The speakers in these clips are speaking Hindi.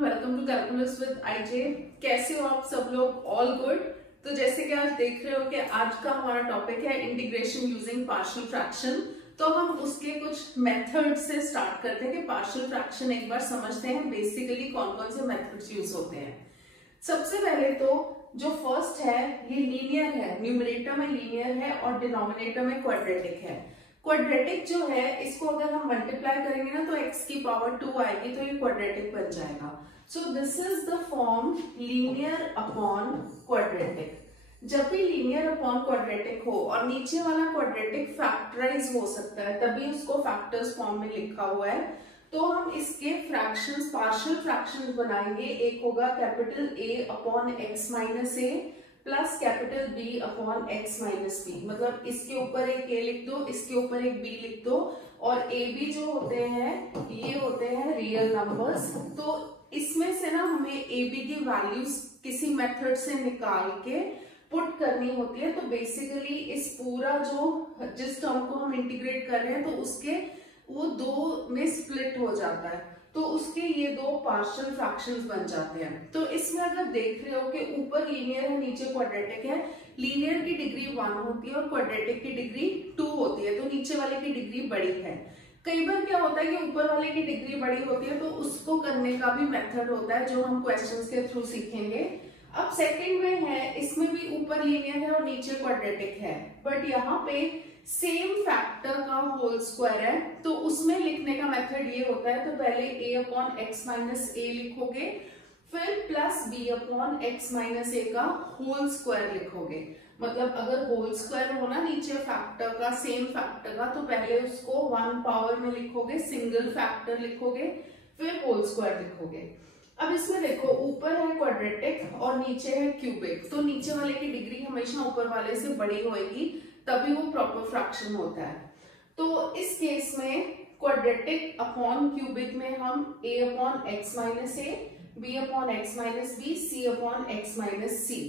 Welcome to calculus with IJ. कैसे हो आप सब लोग? All good. तो जैसे कि आज देख रहे हो कि आज का हमारा टॉपिक है इंटीग्रेशन यूजिंग पार्शियल फ्रैक्शन। तो हम उसके कुछ मेथड से स्टार्ट करते हैं कि पार्शियल फ्रैक्शन एक बार समझते हैं बेसिकली कौन कौन से मेथड्स यूज होते हैं। सबसे पहले तो जो फर्स्ट है ये लीनियर है, न्यूमरेटर में लीनियर है और डिनोमिनेटर में क्वाड्रेटिक है। क्वाड्रेटिक जो है इसको अगर हम मल्टीप्लाई करेंगे ना तो x की पावर 2 आएगी तो ये क्वाड्रेटिक बन जाएगा। सो this is the form linear upon quadratic. जब भी लीनियर अपॉन क्वाड्रेटिक हो और नीचे वाला क्वाड्रेटिक फैक्टराइज हो सकता है तभी उसको फैक्टर्स फॉर्म में लिखा हुआ है। तो हम इसके फ्रैक्शंस, पार्शियल फ्रैक्शंस बनाएंगे। एक होगा capital A upon x minus a plus capital B upon x minus b. मतलब इसके ऊपर एक a लिख दो, इसके ऊपर एक b लिख दो और a b जो होते हैं ये होते हैं रियल नंबर्स। तो इसमें से ना हमें a b की वैल्यूज किसी मेथड से निकाल के पुट करनी होती है। तो बेसिकली इस पूरा जिस टर्म को हम इंटीग्रेट कर रहे हैं तो उसके वो दो में स्प्लिट हो जाता है, तो उसके ये दो पार्शियल फ्रैक्शंस बन जाते हैं। तो इसमें अगर देख रहे हो कि ऊपर लीनियर है नीचे क्वाड्रेटिक है, लीनियर की डिग्री 1 होती है और क्वाड्रेटिक की डिग्री 2 होती है, तो नीचे वाले की डिग्री बड़ी है। कई बार क्या होता है कि ऊपर वाले की डिग्री बड़ी होती है तो उसको करने का भी मेथड होता है जो हम क्वेश्चंस के थ्रू सीखेंगे। अब सेकंड में है, इसमें भी ऊपर लीनियर है और नीचे क्वाड्रेटिक है, बट यहाँ पे सेम फैक्टर का होल स्क्वायर है तो उसमें लिखने का मेथड ये होता है। तो पहले a upon x minus a लिखोगे, फिर plus b upon x minus a का होल स्क्वायर लिखोगे। मतलब अगर होल स्क्वायर हो ना नीचे फैक्टर का, सेम फैक्टर का, तो पहले उसको 1 पावर में लिखोगे, सिंगल फैक्टर लिखोगे, फिर होल स्क्वायर लिखोगे। अब इसमें देखो ऊपर है क्वाड्रेटिक और नीचे है क्यूबिक, तो नीचे वाले की डिग्री हमेशा ऊपर वाले से बड़ी होगी तभी वो प्रॉपर फ्रैक्शन होता है। तो इस केस में क्वाड्रेटिक अपॉन क्यूबिक में हम a upon x minus a, b upon x minus b, c upon x minus c.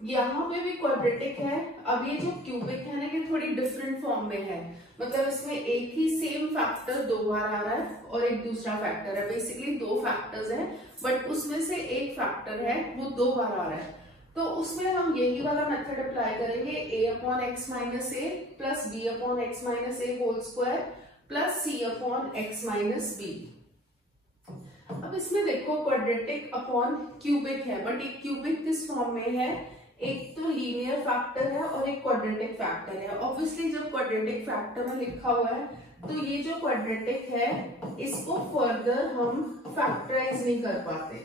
यहाँ पे भी क्वाड्रेटिक है। अब ये जो क्यूबिक है ना ये थोड़ी डिफरेंट फॉर्म में है, मतलब इसमें एक ही सेम फैक्टर 2 बार आ रहा है और एक दूसरा फैक्टर है। बेसिकली 2 फैक्टर्स हैं बट उसमें से एक फैक्टर है वो 2 बार आ रहा है। तो उसमें हम यही वाला मेथड अप्लाई करेंगे, a upon x minus a plus b upon x minus a whole square plus c upon x minus b. अब इसमें देखो क्वाड्रेटिक अपॉन क्यूबिक है, बट एक क्यूबिक किस फॉर्म में है, एक तो लीनियर फैक्टर है और एक क्वाड्रेटिक फैक्टर है। ऑब्वियसली जब क्वाड्रेटिक फैक्टर में लिखा हुआ है तो ये जो क्वाड्रेटिक है इसको फर्दर हम फैक्टराइज नहीं कर पाते।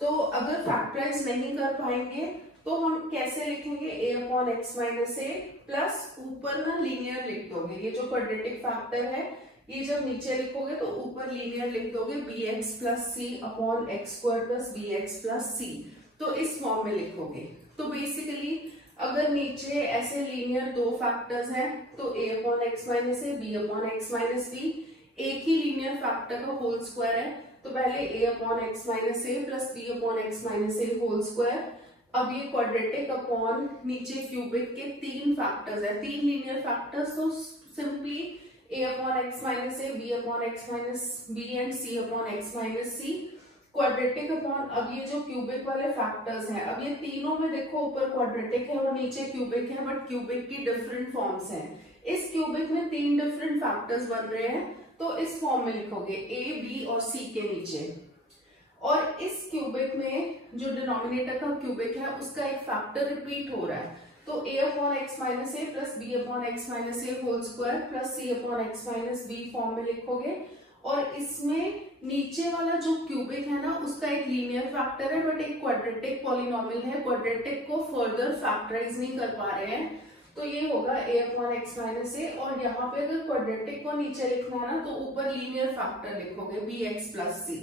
तो अगर फैक्टराइज नहीं कर पाएंगे तो हम कैसे लिखेंगे, a upon x minus a plus ऊपर ना लीनियर लिख दोगे। ये जो क्वाड्रेटिक फैक्टर है ये जब नीचे लिखोगे तो ऊपर लीनियर लिख दोगे bx plus c upon x square plus bx plus c. तो इस फॉर्म में लिखोगे। तो बेसिकली अगर नीचे ऐसे लीनियर 2 फैक्टर्स हैं तो a upon x minus a, b upon x minus b, एक ही लीनियर फैक्टर का होल स्क्वायर है तो पहले a upon x minus a plus b upon x minus a whole square. अब ये क्वाड्रेटिक अपॉन नीचे क्यूबिक के 3 फैक्टर्स है, 3 लीनियर फैक्टर्स, तो simply a upon x minus a, b upon x minus b and c upon x minus c. Quadratic upon अब ये जो क्यूबिक वाले फैक्टर्स हैं, अब ये तीनों में देखो ऊपर क्वाड्रेटिक है और नीचे क्यूबिक है, बट क्यूबिक की डिफरेंट फॉर्म्स हैं। इस क्यूबिक में 3 डिफरेंट फैक्टर्स बन रहे हैं तो इस फॉर्म में लिखोगे a, b और c के नीचे। और इस क्यूबिक में जो डिनोमिनेटर का क्यूबिक है उसका एक फैक्टर रिपीट हो रहा है, तो a upon x minus a plus b upon x minus a whole square plus c upon x minus b form में लिखोगे। और इसमें नीचे वाला जो क्यूबिक है ना उसका एक लीनियर फैक्टर है बट एक क्वाड्रेटिक पॉलिनोमियल है, क्वाड्रेटिक को फर्दर फैक्टराइज नहीं कर पा रहे हैं, तो ये होगा a अपॉन एक्स माइनस ए। और यहाँ पे अगर क्वाड्रेटिक को नीचे लिखना है ना तो ऊपर लीनियर फैक्टर लिखोगे bx प्लस सी।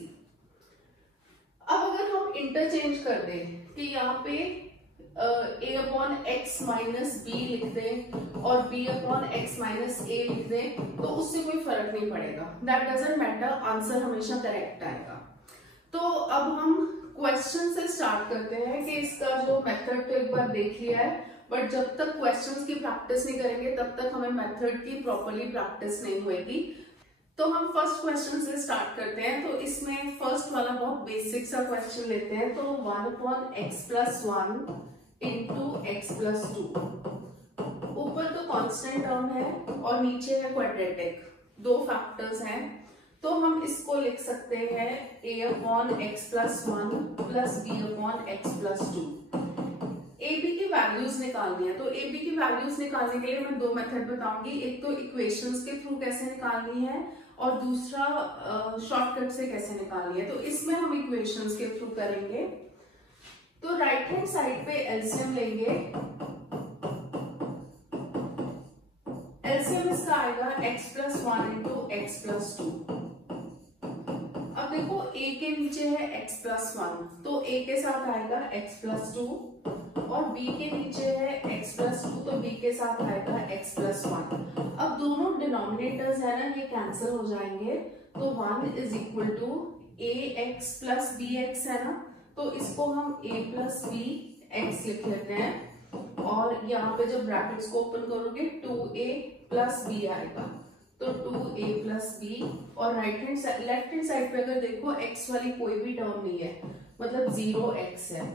अब अगर हम इंटरचेंज कर दें कि यहाँ पे a upon x minus b लिख दें और b upon x minus a लिख दें तो उससे कोई फर्क नहीं पड़ेगा, दैट डजंट मैटर, आंसर हमेशा करेक्ट आएगा। तो अब हम क्वेश्चन से स्टार्ट करते हैं कि इसका जो मेथड तो एक बार देख लिया है, बट जब तक क्वेश्चंस की प्रैक्टिस नहीं करेंगे तब तक हमें मेथड की प्रॉपर्ली प्रैक्टिस नहीं होगी। तो हम फर्स्ट क्वेश्चन से स्टार्ट करते हैं। तो इसमें फर्स्ट वाला बहुत बेसिक सा क्वेश्चन लेते हैं। तो 1/x+1 इंटू x+2, ऊपर तो कांस्टेंट टर्म है और नीचे है क्वाड्रेटिक, दो फैक्टर्स हैं। तो हम इसको लिख सकते हैं a/x+1 plus b/x+2। A b की वैल्यूज निकालनी है। तो ए बी की वैल्यूज निकालने के लिए मैं दो मेथड बताऊंगी, एक तो इक्वेशंस के थ्रू कैसे निकालनी है और दूसरा शॉर्टकट से कैसे निकालनी है। तो इसमें हम इक्वेशंस के थ्रू करेंगे। तो राइट हैंड साइड पे एलसीएम लेंगे। एलसीएम इसका आएगा x+1 इंटू x+2। अब देखो a के नीचे है x+1, तो a के साथ आएगा x+2 और b के नीचे है x+2, तो b के साथ आएगा x+1। अब दोनों डिनोमिनेटर्स है ना, ये कैंसिल हो जाएंगे। तो 1 is equal to ax plus bx है ना, तो इसको हम a प्लस bx लिख लेते हैं। और यहाँ पे जब ब्रैकेट्स को ओपन करोगे 2a प्लस b आएगा, तो 2a प्लस b। और लेफ्ट हैंड साइड पे अगर देखो x वाली कोई भी टर्म नहीं है, मतलब 0x है।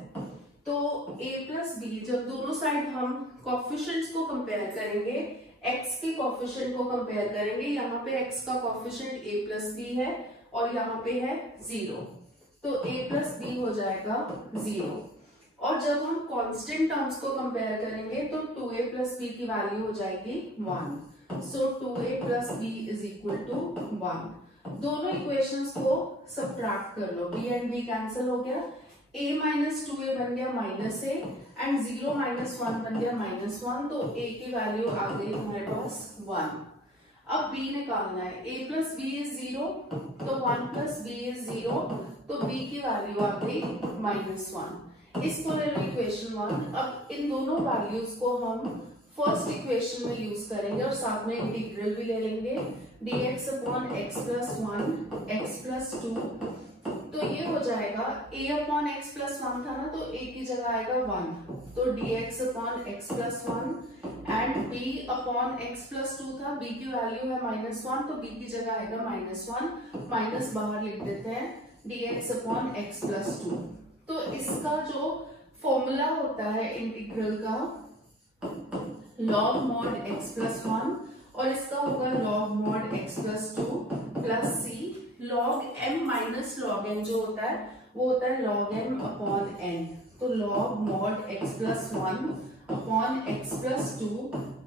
तो a प्लस b, जब दोनों साइड हम कोफिशिएंट्स को कंपेयर करेंगे, x के कोफिशिएंट को कंपेयर करेंगे, यहाँ पे x का कोफिशिएंट a प्लस b है और यहाँ पे है 0, तो a प्लस b हो जाएगा 0। और जब हम कांस्टेंट टर्म्स को कंपेयर करेंगे तो 2a प्लस b की वैल्यू हो जाएगी 1। So 2a plus b is equal to 1। दोनों इक्वेशंस को सब्ट्रैक्ट कर लो, b एंड b कैंसिल हो गया, a माइनस 2a बन गया माइनस a एंड 0 माइनस 1 बन गया -1, तो a की वैल्यू आ गई हमारे पास 1। अब b निकालना है, a प्लस b इज 0, तो 1 प्लस b इज 0, तो b की वैल्यू आ गई -1। इसको ले लो इक्वेशन 1। अब इन दोनों वैल्यूज को हम फर्स्ट इक्वेशन में यूज करेंगे और साथ में इंटीग्रल भी ले लेंगे, dx/x+1 x+2। तो ये हो जाएगा a/x+1 था ना, तो a की जगह आएगा 1, तो dx/x+1 एंड b/x+2 था, b की वैल्यू है -1, तो b की जगह आएगा -1, माइनस बाहर लिख देते हैं dx/x+2। तो इसका जो फॉर्मूला होता है इंटीग्रल का, log mod x+1 और इसका होगा log mod x+2 plus c। log m minus log n जो होता है वो होता है log m/n। तो log mod x+1 upon x+2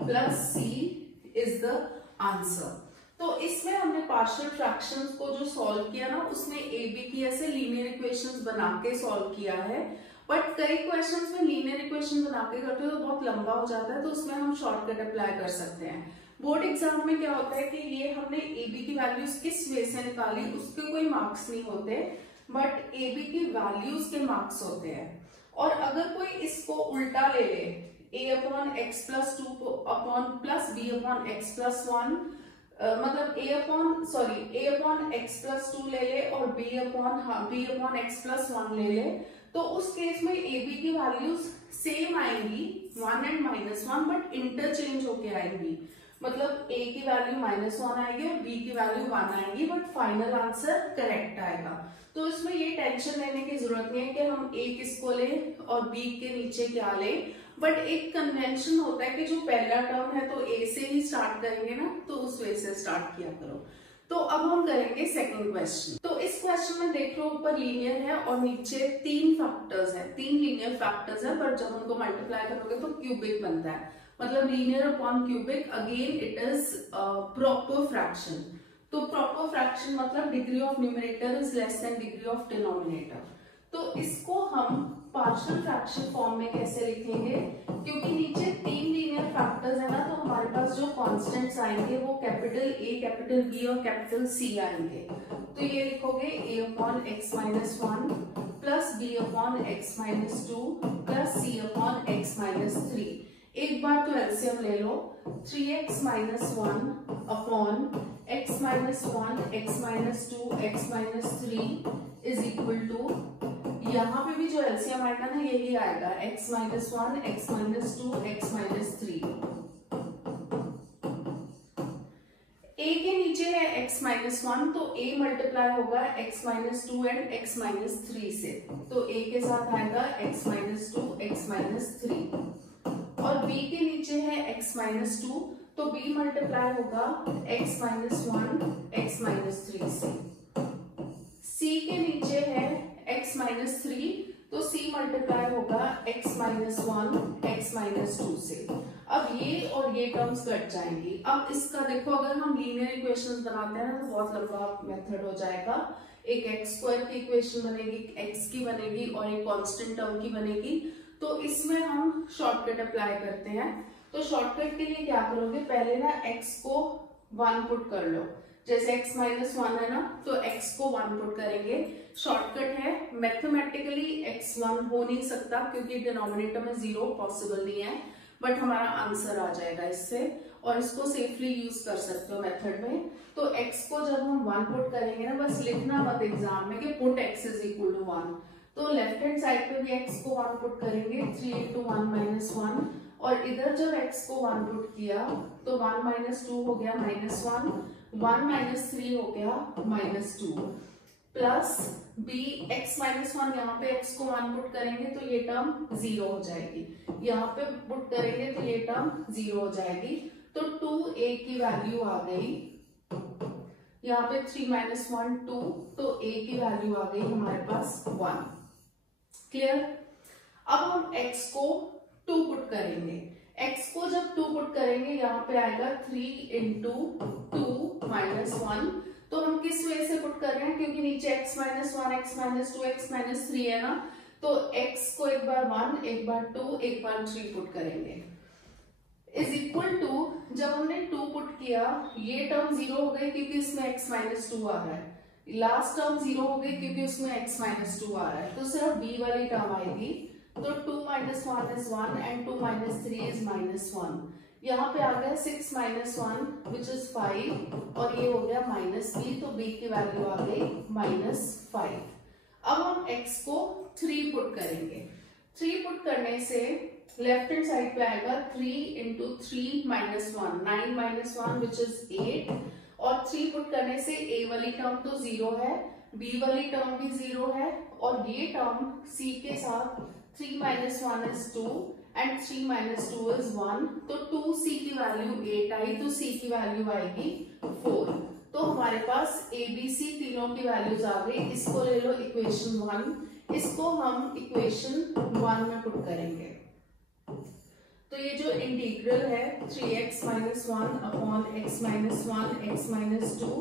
plus c is the answer. तो इसमें हमने पार्शियल फ्रैक्शंस को जो सॉल्व किया ना, उसमें ए बी की ऐसे लीनियर इक्वेशंस बना के सॉल्व किया है। बट कई क्वेश्चंस में लीनियर इक्वेशन बना के करते हो तो बहुत लंबा हो जाता है, तो उसमें हम शॉर्टकट अप्लाई कर सकते हैं। बोर्ड एग्जाम में क्या होता है कि ये हमने ए बी की वैल्यूज किस वे से निकाली, उसके कोई मार्क्स नहीं होते, बट ए बी की वैल्यूज के मार्क्स होते हैं। और अगर कोई इसको उल्टा ले ले, a/x+2 अपॉन प्लस b/x+1, मतलब a/x+2 ले ले और b/x+1 ले ले, तो उस केस में ए बी की वैल्यूज सेम आएंगी 1 एंड -1, बट इंटरचेंज होके आएंगी। मतलब a की वैल्यू -1 आएगी और b की वैल्यू 1 आएगी, बट फाइनल आंसर करेक्ट आएगा। तो इसमें ये टेंशन लेने की जरूरत नहीं है कि हम a किसको ले और b के नीचे क्या ले, बट एक कन्वेंशन होता है कि जो पहला टर्म है तो a से ही स्टार्ट करेंगे ना, तो उस वे से स्टार्ट किया करो। तो अब हम करेंगे सेकंड क्वेश्चन। तो इस क्वेश्चन में देख लो ऊपर लीनियर है और नीचे 3 फैक्टर्स है, 3 लीनियर फैक्टर्स है, पर जब उनको मल्टीप्लाई करोगे तो क्यूबिक बनता है, मतलब linear upon cubic. Again it is proper fraction. तो प्रॉपर फ्रैक्शन मतलब degree of numerator is less than degree of denominator. तो इसको हम पार्शियल फ्रैक्शन फॉर्म में कैसे लिखेंगे, क्योंकि नीचे 3 लीनियर फैक्टर्स है ना, तो हमारे पास जो कांस्टेंट्स आएंगे वो कैपिटल A, कैपिटल B और कैपिटल C आएंगे। तो ये लिखोगे a/x-1 plus b/x-2 plus c/x-3। एक बार तो एलसीएम ले लो, 3x-1 upon x-1 x-2 x-3 is equal to, यहाँ पे भी जो एलसीएम आएगा ना यही आएगा x-1 x-2 x-3। a के नीचे है x माइनस 1, तो a मल्टीप्लाई होगा x minus 2 and x minus 3 से, तो a के साथ आएगा x माइनस 2 x माइनस 3, और b के नीचे है x माइनस 2, तो b मल्टीप्लाई होगा x माइनस 1 x माइनस 3 से। c के नीचे है x माइनस 3, तो c मल्टीप्लाई होगा x माइनस 1 x माइनस 2 से। अब ये और ये टर्म्स कट जाएंगी। अब इसका देखो, अगर हम लीनियर इक्वेशंस बनाते हैं ना तो बहुत लंबा मेथड हो जाएगा। एक एक्स स्क्वायर की इक्वेशन बनेगी, एक्स की बनेगी और एक कांस्टेंट टर्म की बनेगी। तो इसमें हम शॉर्टकट अप्लाई करते हैं। तो शॉर्टकट के लिए क्या करोगे, पहले ना x को 1 पुट कर लो। जैसे x माइनस 1 है ना, तो x को 1 पुट करेंगे। शॉर्टकट है, मैथमेटिकली x 1 हो नहीं सकता क्योंकि डिनोमिनेटर में 0 पॉसिबल नहीं है, बट हमारा आंसर आ जाएगा इससे, और इसको सेफली यूज कर सकते हो मेथड में। तो x को जब हम 1 पुट करेंगे ना, बस लिखना मत एग्जाम में कि put x is equal to 1। तो लेफ्ट हैंड साइड पे भी x को 1 पुट करेंगे, 3 इंटू 1 माइनस 1, और इधर जब x को 1 पुट किया तो 1 माइनस 2 हो गया माइनस 1, 1 माइनस 3 हो गया minus 2, plus b x minus 1, यहाँ पे x को 1 पुट करेंगे तो ये टर्म 0 हो जाएगी, यहाँ पे पुट करेंगे तो ये टर्म 0 हो जाएगी। तो 2a की वैल्यू आ गई, यहाँ पे 3 माइनस 1 2, तो a की वैल्यू आ गई हमारे पास 1। क्लियर। अब हम x को 2 पुट करेंगे। x को जब 2 पुट करेंगे यहाँ पे आएगा 3 इंटू 2 माइनस 1। तो हम किस वे से पुट कर रहे हैं, क्योंकि नीचे x minus 1 x minus 2 x minus 3 है ना, तो x को एक बार 1 एक बार 2 एक बार 3 पुट करेंगे, इज इक्वल टू, जब हमने 2 पुट किया ये टर्म 0 हो गई क्योंकि इसमें x माइनस 2 आ रहा है, लास्ट टर्म 0 हो गई क्योंकि उसमें x माइनस 2 आ रहा है, तो सिर्फ b वाली टर्म आएगी। तो 2 minus 1 is 1 and 2 minus 3 is minus 1। यहाँ पे आ गया 6 माइनस 1 विच इज 5, और ये हो गया माइनस b, तो b की वैल्यू आ गई माइनस 5। अब हम x को 3 पुट करेंगे। 3 पुट करने से लेफ्ट हैंड साइड पे आएगा 3 into 3 minus 1, 9 minus 1 which is 8, और 3 पुट करने से a वाली टर्म तो 0 है, b वाली टर्म भी 0 है, और ये टर्म c के साथ 3 minus 1 is 2 and 3 minus 2 is 1, तो 2c की वैल्यू 8 आई, तो c की वैल्यू आएगी 4। तो हमारे पास abc तीनों की वैल्यूज आ गई। इसको ले लो इक्वेशन 1, इसको हम इक्वेशन 1 में पुट करेंगे। तो ये जो इंटीग्रल है 3x minus 1 upon x minus 1 x minus 2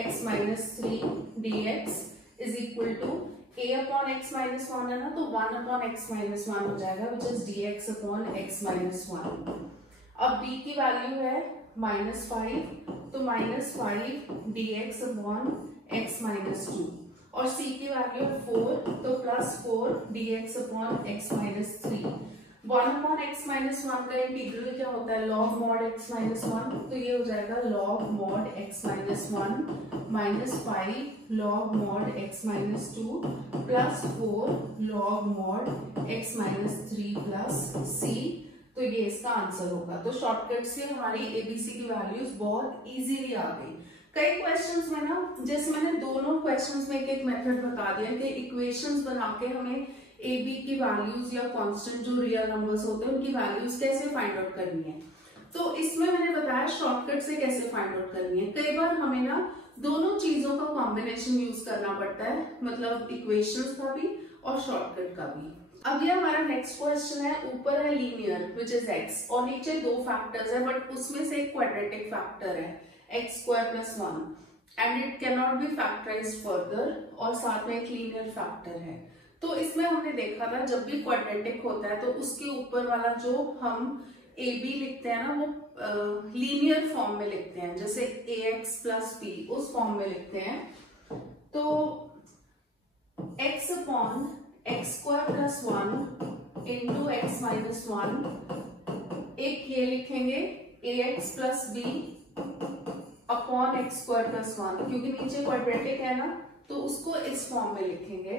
x minus 3 dx is equal to a upon x minus 1 है ना, तो 1 अपॉन x माइनस 1 हो जाएगा which is dx upon x minus 1। अब b की वैल्यू है माइनस 5, तो minus 5 dx upon x minus 2, और c की वैल्यू है 4, तो plus 4 dx upon x minus 3। 1 upon x minus 1 का इंटीग्रल क्या होता है, लॉग मॉड x माइनस 1, तो ये हो जाएगा log mod x minus 1 minus 5 log mod x minus 2 plus 4 log mod x minus 3 plus c। तो ये इसका आंसर होगा। तो शॉर्टकट से हमारी एबीसी की वैल्यूज बहुत इजीली आ गई। कई क्वेश्चंस में ना, जैसे मैंने दोनों क्वेश्चंस में एक मेथड बता दिया कि इक्वेशंस बना के हमें ए बी की वैल्यूज या कांस्टेंट जो रियल नंबर्स होते हैं उनकी वैल्यूज कैसे फाइंड आउट करनी है। तो इसमें मैंने बताया शॉर्टकट से कैसे फाइंड आउट करनी है। कई बार हमें ना दोनों चीजों का कॉम्बिनेशन यूज करना पड़ता है, मतलब इक्वेशंस का भी और शॉर्टकट का भी। अब ये हमारा नेक्स्ट क्वेश्चन है, ऊपर है लीनियर विच इज x और नीचे 2 फैक्टर्स है, बट उसमें से एक क्वाड्रेटिक फैक्टर है x square plus 1 and it can not be factorised further, और साथ में एक लीनियर फैक्टर है। तो इसमें हमने देखा था जब भी क्वाड्रेटिक होता है तो उसके ऊपर वाला जो हम ए बी लिखते हैं ना, वो लीनियर फॉर्म में लिखते हैं, जैसे ax प्लस b उस फॉर्म में लिखते हैं। तो x upon x square plus 1 into x minus 1, एक ये लिखेंगे ax plus b upon x square plus 1, क्योंकि नीचे क्वाड्रेटिक है ना तो उसको इस फॉर्म में लिखेंगे,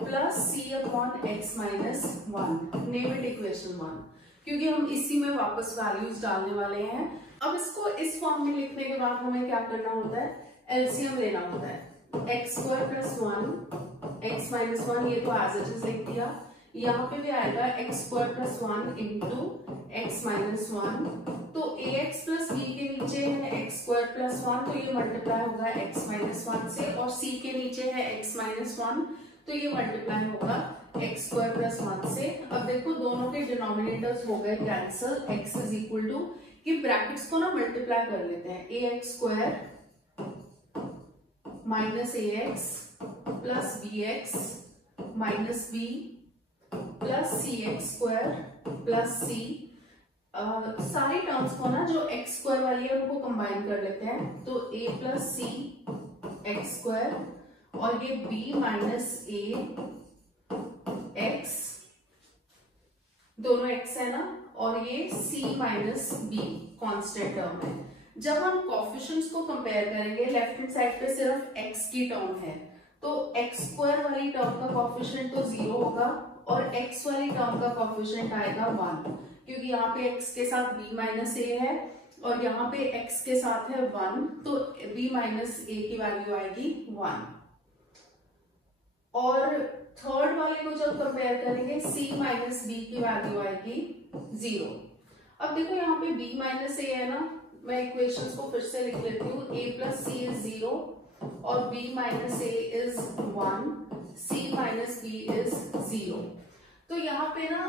plus c upon x minus 1, name it equation 1, क्योंकि हम इसी में वापस वैल्यूज डालने वाले हैं। अब इसको इस फॉर्म में लिखने के बाद हमें क्या करना होता है, एलसीएम लेना होता है। X square plus 1 x minus 1, ये तो एज इट इज लिख दिया। यहाँ पे भी आएगा x square plus 1 into x minus 1। तो ए एक्स प्लस बी के नीचे है एक्स स्क्वायर प्लस 1, तो ये मल्टीप्लाई होगा एक्स माइनस 1 से, और सी के नीचे है एक्स माइनस 1, तो ये मल्टीप्लाई होगा एक्स स्क्वायर प्लस 1 से। अब देखो दोनों के डिनोमिनेटर्स हो गए cancel, x is equal to, कि ब्रैकेट्स को ना मल्टीप्लाई कर लेते हैं, a x square minus a x plus b x minus b plus c x square plus c. सारी टर्म्स को ना जो एक्स स्क्वायर वाली है उनको कंबाइन कर लेते हैं, तो ए प्लस सी एक्स स्क्वायर, और ये बी माइनस ए एक्स, दोनों एक्स है ना, और ये c minus be constant term है। जब हम कोफिशिएंट्स को कंपेयर करेंगे, लेफ्ट हैंड साइड पे सिर्फ x की टर्म है, तो x स्क्वायर वाली टर्म का कोफिशिएंट तो 0 होगा, और x वाली टर्म का कोफिशिएंट आएगा 1, क्योंकि यहाँ पे x के साथ b माइनस ए है और यहाँ पे x के साथ है 1, तो b माइनस ए की वैल्यू आएगी 1। और थर्ड वाले को जब कंपेयर करेंगे, c माइनस बी की वैल्यू आएगी 0। अब देखो यहाँ पे b माइनस ए है ना, मैं इक्वेशंस को फिर से लिख लेती हूँ, a प्लस सी इज 0 और b minus A is 1, c minus b is 0। तो यहाँ पे ना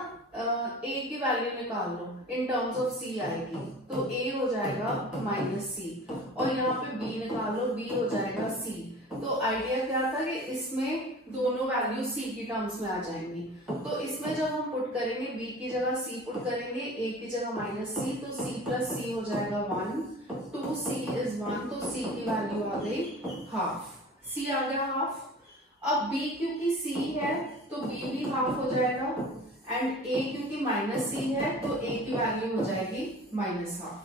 a की वैल्यू निकाल लो, इन टर्म्स ऑफ c आएगी, तो a हो जाएगा माइनस c, और यहाँ पे b निकाल लो, b हो जाएगा c। तो आइडिया क्या था कि इसमें दोनों वैल्यू c की टर्म्स में आ जाएंगी, तो इसमें जब हम पुट करेंगे b की जगह c पुट करेंगे, a की जगह माइनस c, तो c प्लस c हो जाएगा 1, 2c इज 1, तो c की वैल्यू आ गई हाफ, c आ गया हाफ। अब b क्योंकि c है तो b भी हाफ हो जाएगा, एंड a क्योंकि माइनस c है तो a की वैल्यू हो जाएगी माइनस हाफ।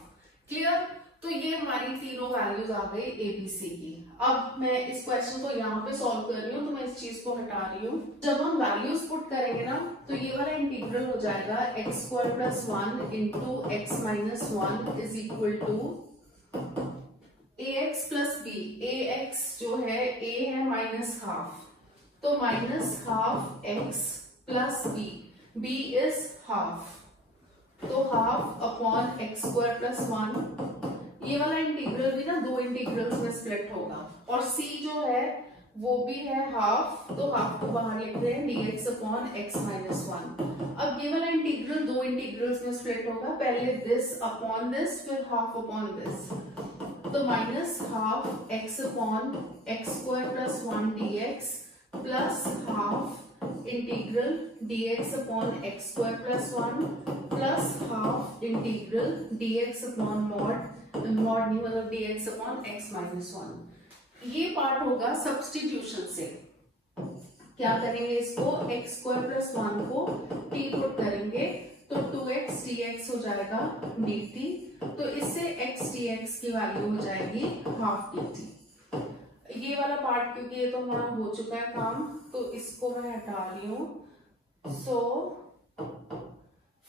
क्लियर? तो ये हमारी तीनों वैल्यूज आ गई एबीसी की। अब मैं इस क्वेश्चन को यहाँ पे सॉल्व कर रही हूँ, तो मैं इस चीज को हटा रही हूँ। जब हम वैल्यूज पुट करेंगे ना, तो ये वाला इंटीग्रल हो जाएगा x square plus 1 into x minus 1 is equal to a x plus b. A x जो है a है माइनस हाफ, तो minus half x plus b, b is half, तो half upon x square plus 1। ये वाला इंटीग्रल भी ना दो इंटीग्रल्स में स्प्लिट होगा, और c जो है वो भी है हाफ, तो हाफ को बाहर लिखते हैं dx अपॉन x माइनस 1। अब ये वाला इंटीग्रल दो इंटीग्रल्स में स्प्लिट होगा, पहले दिस अपॉन दिस, फिर हाफ अपॉन दिस, तो minus half x upon x square plus 1 dx plus half integral dx upon x square plus 1 plus half integral dx upon mod नहीं मतलब dx अपॉन x माइनस 1। ये पार्ट होगा सब्स्टिट्यूशन से। क्या करेंगे, इसको x स्क्वायर प्लस 1 को t पुट करेंगे, तो 2x dx हो जाएगा dt, तो इससे x dx की वैल्यू हो जाएगी हाफ dt। ये वाला पार्ट क्योंकि ये तो हमारा हो चुका है काम, तो इसको मैं हटा रही हूं। सो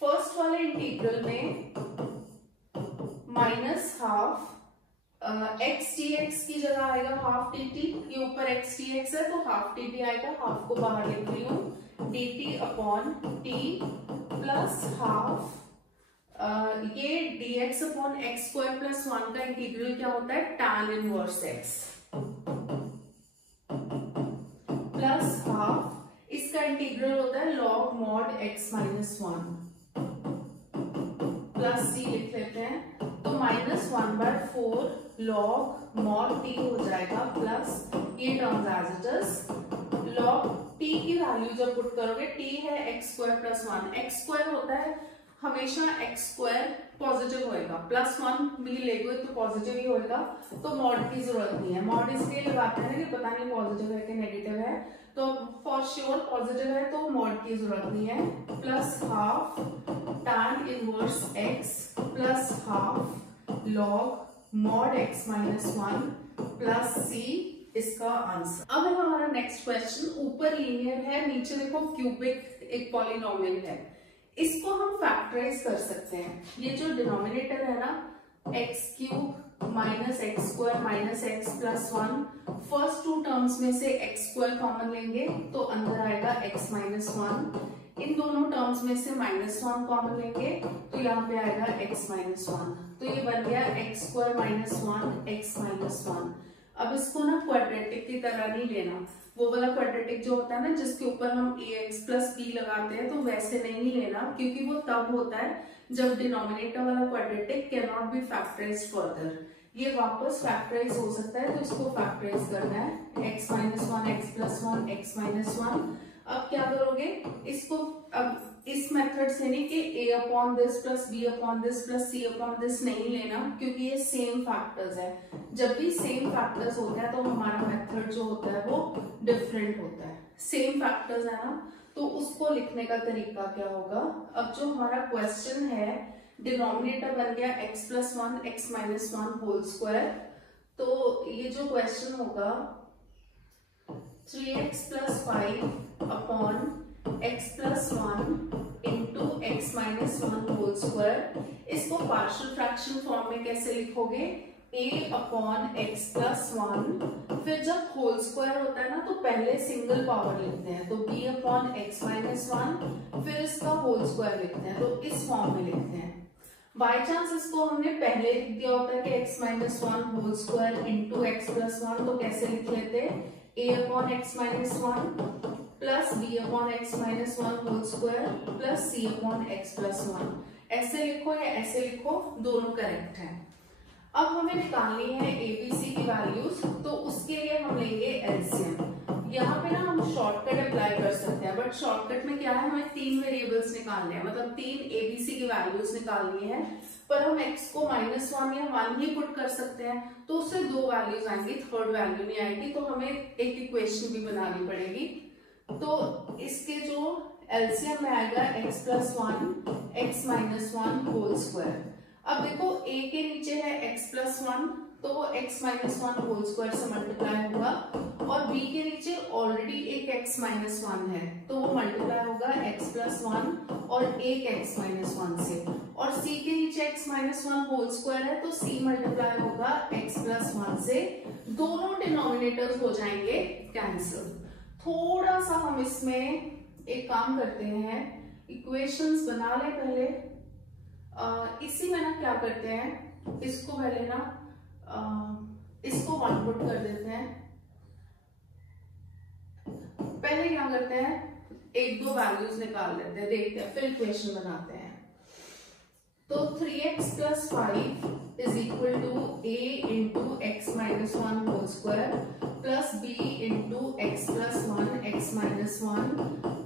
फर्स्ट वाले इंटीग्रल में minus half x D x की जगह आएगा हाफ डी टी, ये ऊपर एक्स डी एक्स है तो हाफ डी टी आएगा, हाफ को बाहर लिख रही हूँ, d t upon t plus half ये d x upon x square plus 1 का इंटीग्रल क्या होता है, tan inverse x plus half इसका इंटीग्रल होता है log mod x minus 1 plus c लिख लेते हैं, तो माइनस 1/4 log mod t हो जाएगा प्लस ये terms as it is log t की वैल्यू जब पुट करोगे, t है x square plus 1, x square होता है हमेशा x स्क्वायर पॉजिटिव होएगा, प्लस 1 भी लेगे तो पॉजिटिव ही होएगा, तो मॉड की जरूरत नहीं है। मॉड इसलिए लगाते हैं कि पता नहीं पॉजिटिव है कि नेगेटिव है, तो फॉर श्योर पॉजिटिव है तो मॉड की जरूरत नहीं है। Plus half tan inverse x plus half log mod x minus 1 plus c इसका आंसर। अब है हमारा नेक्स्ट क्वेश्चन, ऊपर लीनियर है, नीचे देखो क्यूबिक एक पॉलिनोमियल है, इसको हम फैक्टराइज कर सकते हैं। ये जो डिनोमिनेटर है ना, x cube minus x square minus x plus 1। First two terms में से एक्स स्क्वायर कॉमन लेंगे तो अंदर आएगा एक्स माइनस 1। इन दोनों टर्म्स में से -1 कॉमन लेंगे तो यहाँ पे आएगा x माइनस 1। तो ये बन गया x square minus 1 x minus 1। अब इसको ना क्वाड्रेटिक की तरह नहीं लेना, वो वाला क्वाड्रेटिक जो होता है ना जिसके ऊपर हम ax प्लस b लगाते हैं, तो वैसे नहीं लेना, क्योंकि वो तब होता है जब डिनोमिनेटर वाला quadratic can not be factorised further. ये वापस फैक्टराइज हो सकता है तो इसको फैक्टराइज करना है। x minus 1 x plus 1 x minus 1। अब क्या करोगे इसको, अब इस मेथड से नहीं कि a upon this plus b upon this plus c upon this नहीं लेना, क्योंकि ये सेम फैक्टर्स है। जब भी सेम फैक्टर्स होता है तो हमारा मेथड जो होता है वो डिफरेंट होता है। सेम फैक्टर्स है ना, तो उसको लिखने का तरीका क्या होगा। अब जो हमारा क्वेश्चन है, डिनोमिनेटर बन गया x plus 1 x minus 1 whole square. तो ये जो क्वेश्चन होगा 3x plus 5 upon x plus 1 into x minus 1 whole square. इसको पार्शियल फ्रैक्शन फॉर्म में कैसे लिखोगे, a अपॉन एक्स प्लस 1, फिर जब होल स्क्वायर होता है ना तो पहले सिंगल पावर लिखते हैं, तो b अपॉन एक्स माइनस 1, फिर इसका होल स्क्वायर लिखते हैं, तो इस फॉर्म में लिखते हैं। बाय चांस इसको हमने पहले लिख दिया होता है कि x minus 1 whole square into x plus 1, तो कैसे लिख लेते, a upon x minus 1 plus b upon x minus 1 whole square plus c upon x plus 1। ऐसे लिखो या ऐसे लिखो, दोनों करेक्ट है। अब हमें निकालनी है एबीसी की वैल्यूज, तो उसके लिए हम लेंगे एलसीएम। यहाँ पे ना हम शॉर्टकट अप्लाई कर सकते हैं, बट शॉर्टकट में क्या है, हमें 3 वेरिएबल्स निकालने हैं, मतलब 3 एबीसी की वैल्यूज निकालनी है। पर हम x को -1 या 1 ही पुट कर सकते हैं, तो उससे 2 वैल्यूज आएंगी, थर्ड वैल्यू नहीं आएगी, तो हमें एक इक्वेशन भी बनानी पड़ेगी। तो इसके जो एलसीएम में आएगा x plus 1 x minus 1 whole square. अब देखो a के नीचे है x प्लस 1, तो वो x माइनस 1 होल स्क्वायर से मल्टीप्लाई होगा, और b के नीचे ऑलरेडी एक x माइनस 1 है, तो वो मल्टीप्लाई होगा x प्लस 1 और एक x माइनस 1 से, और c के नीचे x माइनस 1 होल स्क्वायर है, तो c मल्टीप्लाई होगा x प्लस 1 से। दोनों डिनोमिनेटर्स हो जाएंगे कैंसिल। थोड़ा सा हम इसमें एक काम करते हैं, इक्वेशंस बना ले पहले। इसी में ना क्या करते हैं, इसको पहले ना इसको 1 पुट कर देते हैं। पहले क्या करते हैं, एक दो वैल्यूज निकाल लेते हैं, देखते हैं, फिर इक्वेशन बनाते हैं। तो 3x plus 5 is equal to a into x minus 1 whole square plus b into x plus 1 x minus 1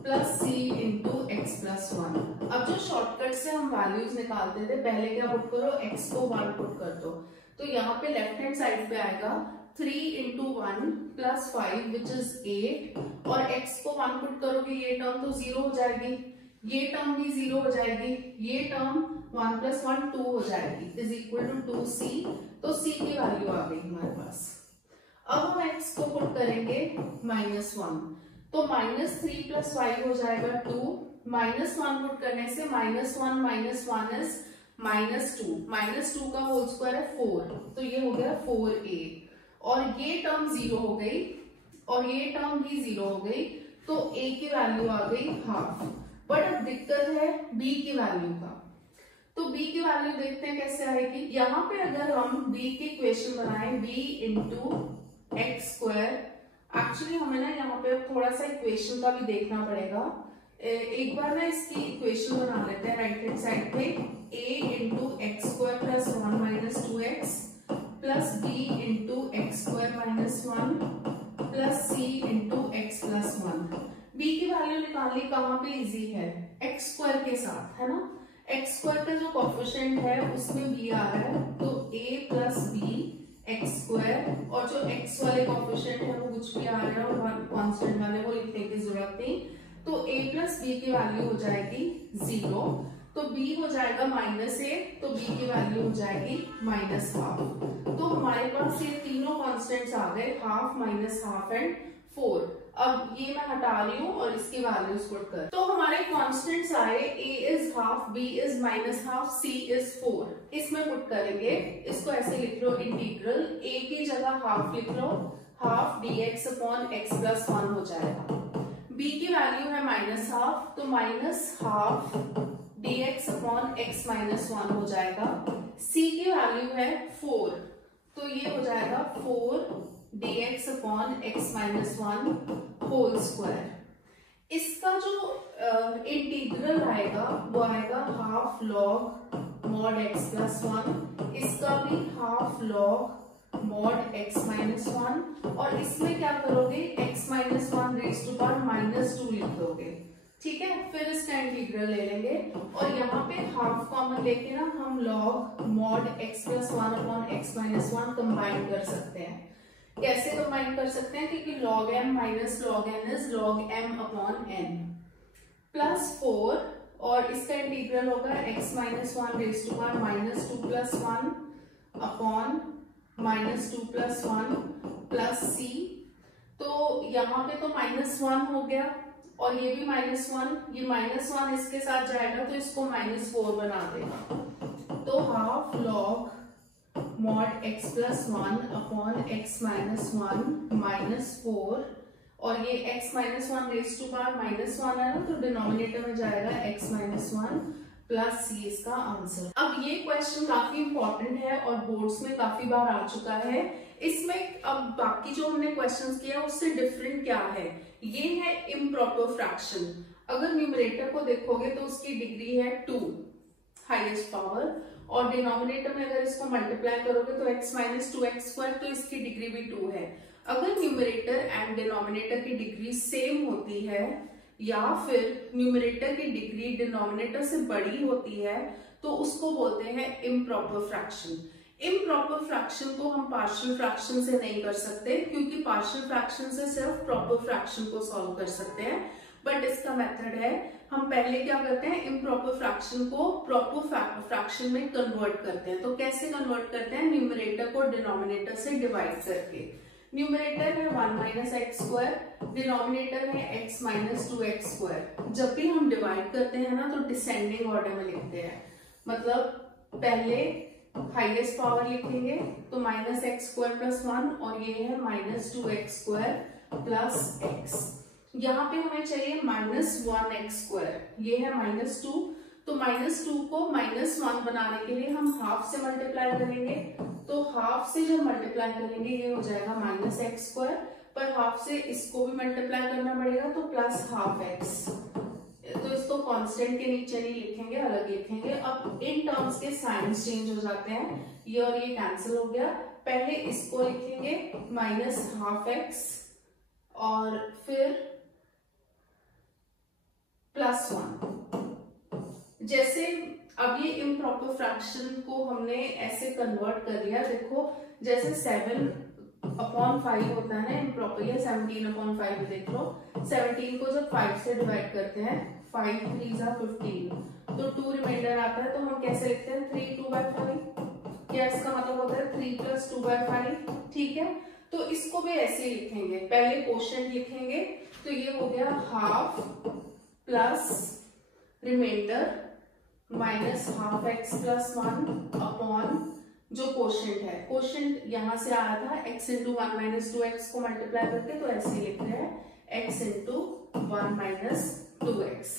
plus c into x plus 1। अब जो शॉर्टकट से हम वैल्यूज निकालते थे, पहले क्या पुट करो, x को 1 पुट कर दो, तो यहाँ पे लेफ्ट हैंड साइड पे आएगा 3 इंटू 1 प्लस 5 विच इज 8, और x को 1 पुट करोगे, ये टर्म तो 0 हो जाएगी, ये टर्म भी 0 हो जाएगी, ये टर्म 1 प्लस 1 2 हो जाएगी, इज इक्वल टू 2c। तो c की वैल्यू आ गई हमारे पास। अब हम x को पुट करेंगे -1, तो -3 प्लस 5 हो जाएगा 2, -1 पुट करने से -1 इज -2 का होल स्क्वायर है 4, तो ये हो गया 4a, और ये टर्म 0 हो गई और ये टर्म भी 0 हो गई, तो a की वैल्यू आ गई हाफ। बट अब दिक्कत है b की वैल्यू का, तो b की वैल्यू देखते हैं कैसे आएगी। यहाँ पे अगर हम b की इक्वेशन बनाएं, b into x square, actually हमें ना यहाँ पे थोड़ा सा इक्वेशन का भी देखना पड़ेगा। एक बार ना इसकी इक्वेशन बना लेते हैं राइट हैंड साइड पे, a into x square plus 1 minus 2x plus b into x square minus 1 plus c into x plus 1। b की वैल्यू निकालनी कहाँ पे इजी है, एक्स स्क्वायर के साथ, है ना। एक्स स्क्वायर का जो कोफिशिएंट है उसमें b आ रहा है, तो a plus b x square, और जो x वाले कोफिशिएंट है वो कुछ भी आ रहा है और कांस्टेंट वाले वो लिखने की जरूरत नहीं, तो a प्लस b की वैल्यू हो जाएगी 0, तो b हो जाएगा -a, तो b की वैल्यू हो जाएगी -हाफ। तो हमारे पास ये तीनों कांस्टेंट्स आ गए, हाफ, -हाफ एंड 4। अब ये मैं हटा रही हूँ और इसकी वैल्यूज पुट कर। तो हमारे कॉन्स्टेंट्स आए, a is half, b is minus half, c is 4। इसमें पुट करेंगे, इसको ऐसे लिख लो, इंटीग्रल a की जगह हाफ लिख लो, half dx upon x plus 1 हो जाएगा। b की वैल्यू है माइनस हाफ, तो minus half dx upon x minus 1 हो जाएगा। c की वैल्यू है 4, तो ये हो जाएगा 4 dx upon x minus 1 whole square. इसका जो इंटीग्रल आएगा वो आएगा half log mod x plus 1, इसका भी half log mod x minus 1, और इसमें क्या करोगे, x minus 1 raise to power minus 2 लिख दोगे। ठीक है, फिर इसका इंटीग्रल ले लेंगे और यहाँ पे हाफ कॉमन लेके ना हम log mod x plus 1 upon x minus 1 combine कर सकते हैं। कैसे कंबाइन कर सकते हैं, क्योंकि log m minus log n is log m upon n plus 4, और इसका इंटीग्रल होगा x minus 1 raise to power minus 2 plus 1 upon minus 2 plus 1 plus c। तो यहाँ पे तो माइनस 1 हो गया और ये भी माइनस 1, ये माइनस 1 इसके साथ जाएगा तो इसको माइनस 4 बना देगा। तो half log mod x plus 1 upon x minus 1 minus 4, और ये x minus 1 raise to power minus 1 है ना, तो डिनोमिनेटर में जाएगा x माइनस 1 प्लस c इसका आंसर। अब ये क्वेश्चन काफी इंपॉर्टेंट है और बोर्ड्स में काफी बार आ चुका है। इसमें अब बाकी जो हमने क्वेश्चंस किया उससे डिफरेंट क्या है, ये है इम्प्रॉपर फ्रैक्शन। अगर न्यूमरेटर को देखोगे तो उसकी डिग्री है 2 हाईएस्ट पावर, और डिनोमिनेटर में अगर इसको मल्टीप्लाई करोगे तो x माइनस 2x स्क्वायर, तो इसकी डिग्री भी 2 है। अगर न्यूमरेटर एंड डिनोमिनेटर की डिग्री सेम होती है या फिर न्यूमरेटर की डिग्री डिनोमिनेटर से बड़ी होती है तो उसको बोलते हैं इम्प्रॉपर फ्रैक्शन। इम्प्रॉपर फ्रैक्शन को हम पार्शियल फ्रैक्शन से नहीं कर सकते, क्योंकि पार्शियल फ्रैक्शन से सिर्फ प्रॉपर फ्रैक्शन को सॉल्व कर सकते हैं, बट इसका मेथड है हम पहले क्या करते हैं, इम्प्रॉपर फ्रैक्शन को प्रॉपर फ्रैक्शन में कन्वर्ट करते हैं। तो कैसे कन्वर्ट करते हैं, न्यूमरेटर को डिनोमिनेटर से डिवाइड करके। न्यूमरेटर है 1 माइनस एक्स स्क्वायर, डिनोमिनेटर है x माइनस 2x स्क्वायर। जब भी हम डिवाइड करते हैं ना तो डिसेंडिंग ऑर्डर में लिखते हैं, मतलब पहले हाईएस्ट पावर लिखेंगे तो माइनस एक्स स्क्वायर प्लस 1, और ये है minus 2x square plus x। यहाँ पे हमें चाहिए माइनस 1x स्क्वायर, ये है माइनस 2, तो माइनस 2 को माइनस 1 बनाने के लिए हम हाफ से मल्टीप्लाई करेंगे, तो हाफ से जब मल्टीप्लाई करेंगे ये हो जाएगा माइनस एक्स स्क्वायर, पर हाफ से इसको भी मल्टीप्लाई करना पड़ेगा तो प्लस हाफ एक्स। तो इसको कांस्टेंट के नीचे नहीं लिखेंगे, अलग लिखेंगे। अब इन टर्म्स के साइंस चेंज हो जाते हैं, ये और ये कैंसिल हो गया। पहले इसको लिखेंगे माइनस हाफ एक्स और फिर प्लस 1। जैसे अब ये इम्प्रॉपर फ्रैक्शन को हमने ऐसे कन्वर्ट कर लिया, देखो जैसे 7/5 होता है ना इम्प्रॉपर, या 17/5 देख लो। 17 को जब 5 से डिवाइड करते हैं, 5 3 जा 15, तो 2 रिमाइंडर आता है, तो हम कैसे लिखते हैं 3 2/5। क्या इसका मतलब होता है 3 प्लस 2/5। ठीक है, तो इसको भी ऐसे ही लिखेंगे, पहले कोशेंट लिखेंगे, तो ये हो गया half plus reminder minus half x plus 1 upon जो कोशेंट है, कोशेंट यहां से आया था x इंटू 1 माइनस 2x को मल्टीप्लाई करके, तो ऐसे लिख रहे हैं x इंटू 1 माइनस 2x।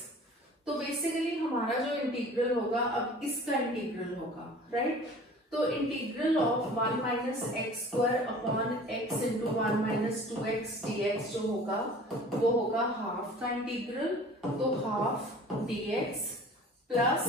तो बेसिकली हमारा जो इंटीग्रल होगा अब इसका इंटीग्रल होगा, राइट। तो integral of 1 minus x square upon x into 1 minus 2x dx जो होगा वो होगा हाफ का इंटीग्रल, तो half dx plus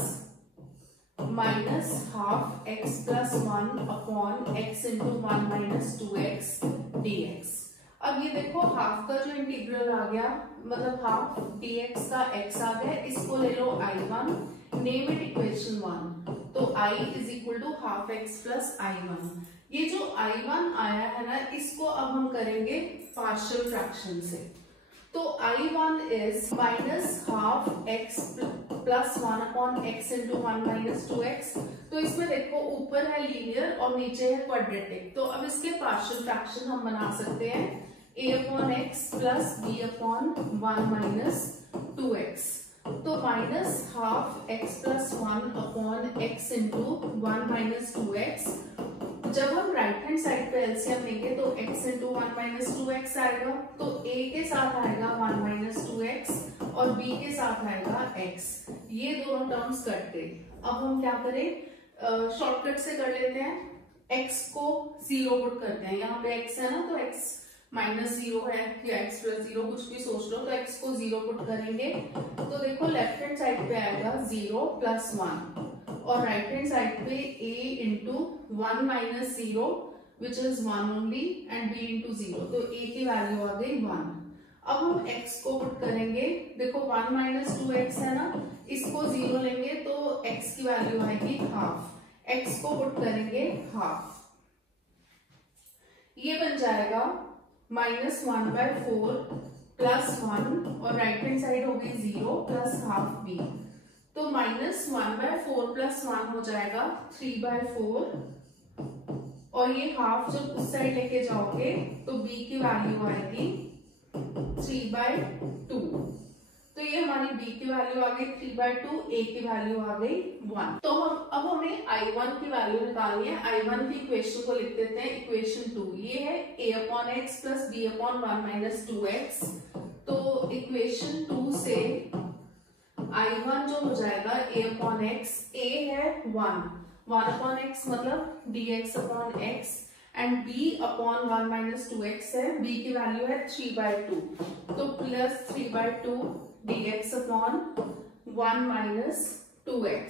minus half x plus 1 upon x into 1 minus 2x dx। अब ये देखो हाफ का जो इंटीग्रल आ गया, मतलब हाफ dx का x आ गया, इसको ले लो I1, नेम इट इक्वेशन 1, तो I is equal to half x plus I1। ये जो I1 आया है ना, इसको अब हम करेंगे पार्शियल फ्रैक्शन से, तो I1 is minus half x plus 1 upon x into 1 minus 2x। तो इसमें देखो ऊपर है लीनियर और नीचे है क्वाड्रेटिक, तो अब इसके पार्शियल फ्रैक्शन हम बना सकते हैं। a upon x plus b upon 1 minus 2x। तो minus half x plus 1 upon x into 1 minus 2x। जब हम राइट हैंड साइड पे एलसीएम लेंगे तो x इंटू 1 माइनस 2x आएगा, तो a के साथ आएगा 1 माइनस 2x और b के साथ आएगा x। ये दोनों टर्म्स कट गए। अब हम क्या करें, शॉर्टकट से कर लेते हैं। x को 0 पुट करते हैं, यहाँ पे x है ना, तो x माइनस 0 है या x प्लस 0 कुछ भी सोच लो, तो x को 0 पुट करेंगे तो देखो लेफ्ट हैंड साइड पे आएगा 0 प्लस 1 और राइट हैंड साइड पे a into 1 minus 0 which is 1 only and b into 0, तो a की वैल्यू आ गई 1। अब हम x को पुट करेंगे, देखो 1 माइनस 2x है ना, इसको 0 लेंगे तो x की वैल्यू आएगी हाफ, x को पुट करेंगे हाफ, ये बन जाएगा माइनस 1/4 प्लस 1 और राइट हैंड साइड हो गई 0 प्लस हाफ b, तो माइनस 1/4 प्लस 1 हो जाएगा 3/4 और ये हाफ जब उस साइड लेके जाओगे तो b की वैल्यू आएगी 3/2। तो ये हमारी b की वैल्यू आ गई 3/2, a की वैल्यू आ गई 1। तो अब हमें I1 की वैल्यू निकालनी है। I1 की इक्वेशन को लिख देते हैं, इक्वेशन 2 ये है a upon x plus b upon 1 minus 2x। तो इक्वेशन 2 से I1 जो हो जाएगा a अपॉन एक्स, a है 1 अपॉन एक्स मतलब dx upon x and b upon 1 minus 2x है, b की वैल्यू है 3/2, तो plus 3/2 dx upon 1 minus 2x।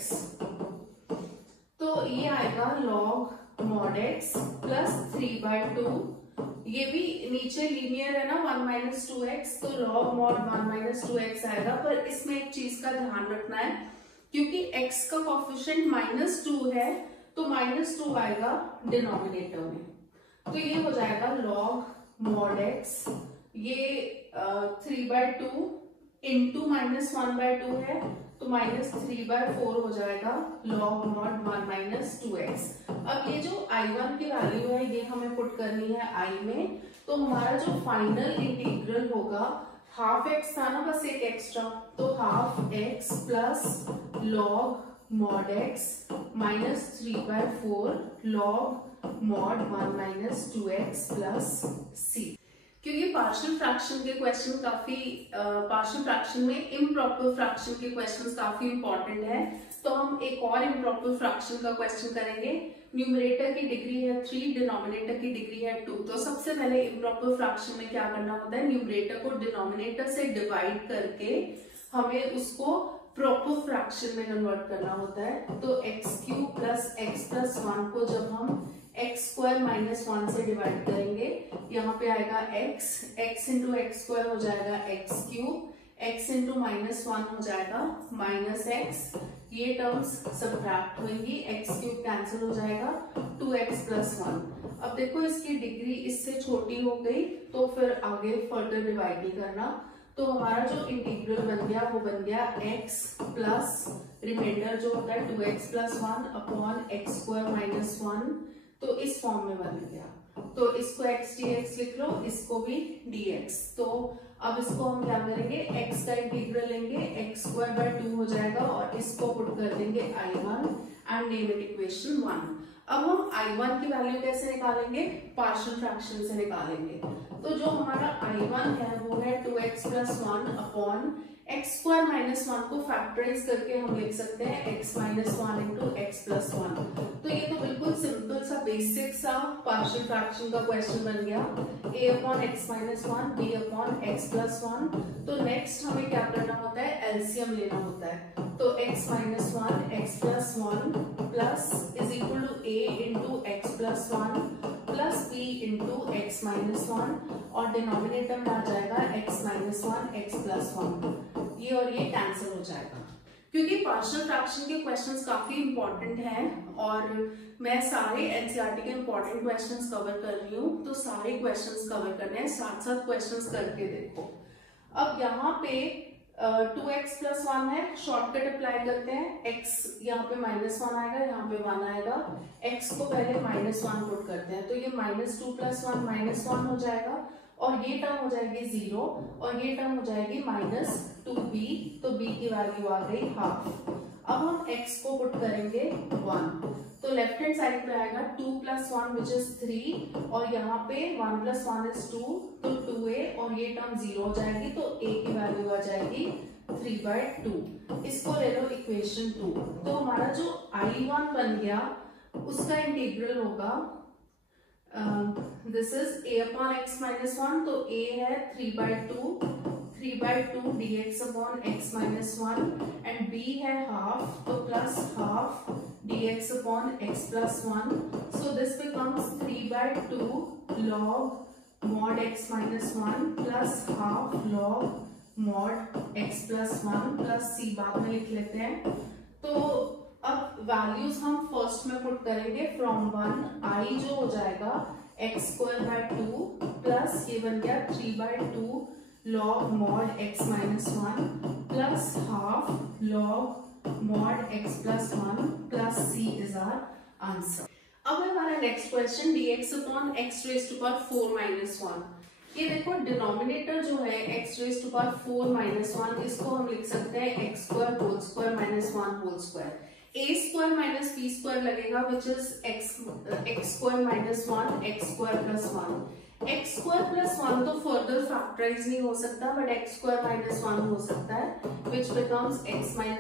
तो ये आएगा log mod x प्लस 3/2, ये भी नीचे लीनियर है ना 1 माइनस 2x, तो log mod 1 माइनस 2x आएगा। पर इसमें एक चीज का ध्यान रखना है, क्योंकि x का कोफिशिएंट -2 है तो -2 आएगा डिनोमिनेटर में, तो ये हो जाएगा log mod x, ये 3/2 इंटू -1/2 है तो -3/4 हो जाएगा log mod 1 माइनस 2x। अब ये जो I1 की वैल्यू है ये हमें पुट करनी है I में, तो हमारा जो फाइनल इंटीग्रल होगा हाफ एक्स था ना, बस एक एक्स्ट्रा, तो half x plus log mod x minus 3/4 log mod 1 minus 2x plus c। क्योंकि पार्शियल फ्रैक्शन के क्वेश्चन काफी पार्शियल फ्रैक्शन में इम्प्रॉपर फ्रैक्शन के क्वेश्चंस काफी इंपॉर्टेंट है, तो हम एक और इम्प्रॉपर फ्रैक्शन का क्वेश्चन करेंगे। न्यूमरेटर की डिग्री है 3, डिनोमिनेटर की डिग्री है 2। तो सबसे पहले इम्प्रॉपर फ्रैक्शन में क्या करना होता है, न्यूमरेटर को डिनोमिनेटर से डिवाइड करके हमें उसको प्रॉपर फ्रैक्शन में कन्वर्ट करना होता है। तो x³ प्लस x प्लस 1 को जब हम x² माइनस 1 से डिवाइड करेंगे, यहाँ पे आएगा x इंटू x² हो जाएगा x³, x इंटू -1 हो जाएगा -x, ये टर्म्स सब्ट्रैक्ट होंगी, x³ कैंसिल हो जाएगा 2x प्लस 1। अब देखो इसकी डिग्री इससे छोटी हो गई तो फिर आगे फर्दर डिवाइड नहीं करना, तो हमारा जो इंटीग्रल बन गया वो बन गया x प्लस रिमाइंडर जो होता है 2x plus 1 upon x² minus 1, तो इस फॉर्म में बन गया। तो इसको x dx लिख लो, इसको भी dx। तो अब इसको हम क्या करेंगे, x का इंटीग्रल लेंगे, x²/2 हो जाएगा और इसको पुट कर देंगे I1 and name it equation 1। अब हम I1 की वैल्यू कैसे निकालेंगे, पार्शियल फ्रैक्शन से निकालेंगे। तो जो हमारा I1 है वो है 2x plus 1 upon x² minus 1 को फैक्टराइज करके हम लिख सकते हैं x minus 1 into x plus 1। तो ये तो बिल्कुल सिंपल सा बेसिक सा पार्शियल फ्रैक्शन का क्वेश्चन बन गया, a upon x minus 1 b upon x plus 1। तो नेक्स्ट हमें क्या करना होता है, एलसीएम लेना होता है। तो x minus 1 x plus 1 plus is equal to a into x plus 1 plus b into x minus 1 और डिनोमिनेटर में आ जाएगा x माइनस 1 x प्लस 1, ये और ये कैंसिल हो जाएगा। क्योंकि पार्शियल फ्रैक्शन के क्वेश्चंस काफी इंपॉर्टेंट हैं और मैं सारे एनसीईआरटी के इंपॉर्टेंट क्वेश्चंस कवर कर रही हूँ, तो सारे क्वेश्चंस कवर करने हैं, साथ साथ क्वेश्चंस करके देखो। अब यहाँ पे 2x प्लस 1 है, शॉर्टकट अप्लाई करते हैं, x यहाँ पे -1 आएगा, यहाँ पे 1 आएगा, x को पहले -1 पुट करते हैं, तो ये -2 प्लस 1 -1 हो जाएगा और ये टर्म हो जाएगी 0 और ये टर्म हो जाएगी -2b, तो b की वैल्यू आ गई हाफ। अब हम x को पुट करेंगे 1, तो लेफ्ट हैंड साइड पे आएगा 2 + 1 विच इज 3 और यहाँ पे 1 + 1 is 2, तो 2a और ये टर्म 0 हो जाएगी, तो a की वैल्यू आ जाएगी 3/2। इसको ले लो इक्वेशन 2। तो हमारा जो I1 बन गया उसका इंटीग्रल होगा दिस इज a/x-1, तो a है 3/2 dx/x-1 एंड b है हाफ, तो plus half dx/x+1, so this becomes 3/2 log mod x-1 plus half log mod x+1 plus c बाद में लिख लेते हैं। तो अब वैल्यूज हम फर्स्ट में पुट करेंगे फ्रॉम 1, i जो हो जाएगा x² 2 प्लस ये बन गया 3/2 log mod x-1 plus half log mod x+1 plus c is our answer। अब हमारा नेक्स्ट क्वेश्चन dx/x⁴ -1। ये देखो डिनोमिनेटर जो है x⁴ इसको हम लिख सकते हैं x² whole square -1 whole square. a² - b² लगेगा which is x² - 1 x² + 1। x² + 1 तो फर्दर फैक्टराइज नहीं हो सकता, बट x² - 1 हो सकता है which becomes x - 1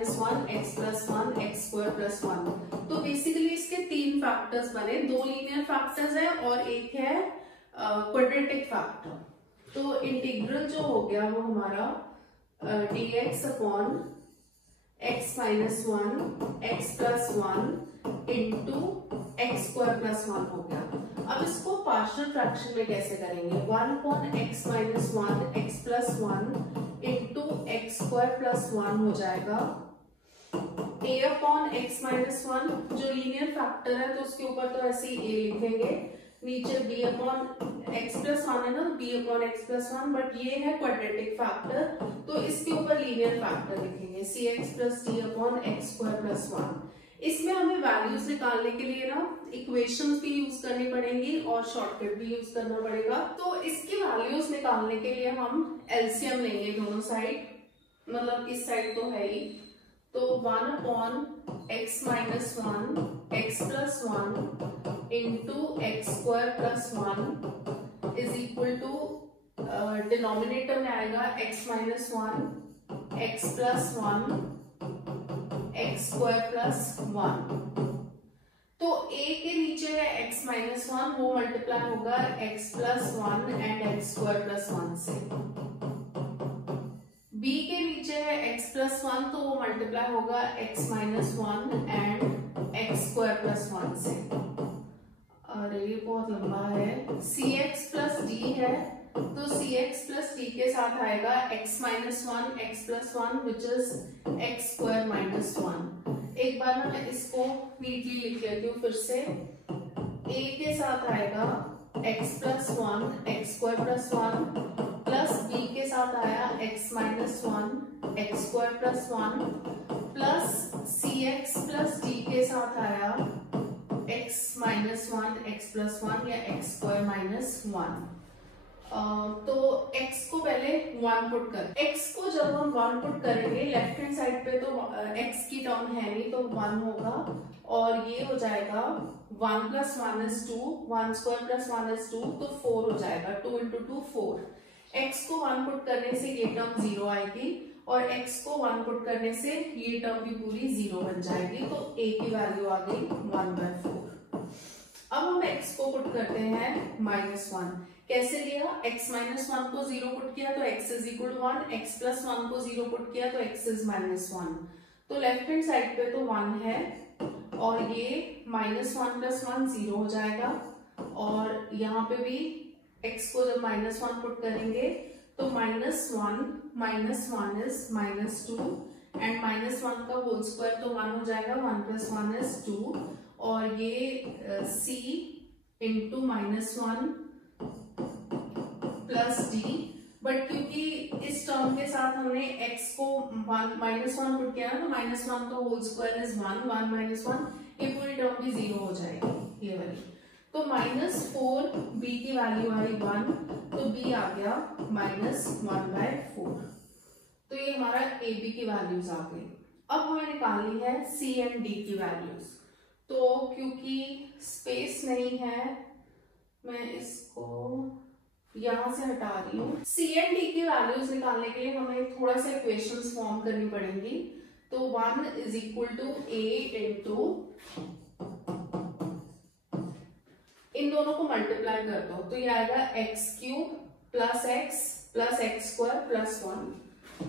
x+1 x² + 1। तो बेसिकली इसके 3 फैक्टर्स बने, 2 लीनियर फैक्टर्स है और एक है क्वाड्रेटिक फैक्टर। तो इंटीग्रल जो हो गया वो हमारा dx/x - 1 x+1 इंटू x² + 1 हो गया। अब इसको पार्शियल फ्रैक्शन में कैसे करेंगे, 1/x - 1 x+1 इंटू x² + 1 हो जाएगा a/x - 1, जो लीनियर फैक्टर है तो उसके ऊपर तो ऐसे ही a लिखेंगे, नीचे b/x+1 है ना, b/x+1, बट ये है क्वाड्रेटिक फैक्टर तो इसके ऊपर लीनियर फैक्टर लिखेंगे cx + d/x² + 1। इसमें हमें वैल्यूज निकालने के लिए ना इक्वेशंस भी यूज करनी पड़ेंगी और शॉर्टकट भी यूज करना पड़ेगा। तो इसकी वैल्यूज निकालने के लिए हम एलसीएम लेंगे दोनों साइड, मतलब इस साइड तो है ही, तो 1/x - 1 x+1 into x² + 1 is equal to denominator में आएगा x - 1 x+1 x² + 1। तो a के नीचे है x - 1, वो मल्टीप्लाई होगा x+1 एंड x² + 1 से। b के नीचे है x+1, तो वो मल्टीप्लाई होगा x - 1 एंड x² + 1 से। अरे ये बहुत लंबा है। cx + d है, तो cx + d के साथ आएगा x - 1 x+1 which is x² - 1। एक बार ना मैं इसको नीटली लिख लेती हूँ फिर से। a के साथ आएगा x+1 x² + 1 प्लस b के साथ आया x - 1 x² + 1 plus cx + d के साथ आया x - 1 x+1 या x² - 1। तो x को पहले 1 पुट कर, x को जब हम 1 पुट करेंगे लेफ्ट हैंड साइड पे तो x की टर्म है नहीं तो 1 होगा और ये हो जाएगा 1 + 1 is 2 1² + 1 is 2, तो 4 हो जाएगा, 2 × 2 4। x को 1 पुट करने से ये टर्म 0 आएगी और x को 1 पुट करने से ये टर्म भी पूरी 0 बन जाएगी, तो a की वैल्यू आ गई 1/4। अब हम x को पुट करते हैं -1। कैसे लिया, x - 1 को 0 पुट किया तो x = 1, x+1 को 0 पुट किया तो x is -1। तो लेफ्ट हैंड साइड पे तो 1 है और ये -1 + 1 0 हो जाएगा और यहाँ पे भी x को जब -1 पुट करेंगे तो -1 is -2 एंड -1 का होल स्क्वायर तो 1 हो जाएगा, 1 + 1 is 2 और ये c into -1 plus d, but क्योंकि इस टर्म के साथ हमने x को -1 पुट किया ना तो -1 का होल स्क्वायर इज 1 1 - 1, ये पूरी टर्म भी 0 हो जाएगी ये वाली। तो -4 b की वैल्यू आई 1, तो b आ गया -1/4। तो ये हमारा ए बी की वैल्यूज आ गई। अब हमें निकालनी है सी एंड डी की वैल्यूज। तो क्योंकि स्पेस नहीं है, मैं इसको यहां से हटा रही हूँ। सी एंड डी की वैल्यूज निकालने के लिए हमें थोड़ा सा इक्वेशंस फॉर्म करनी पड़ेंगी। तो 1 is equal to a into, इन दोनों को मल्टीप्लाई कर दो तो ये आएगा x cube plus x square plus 1।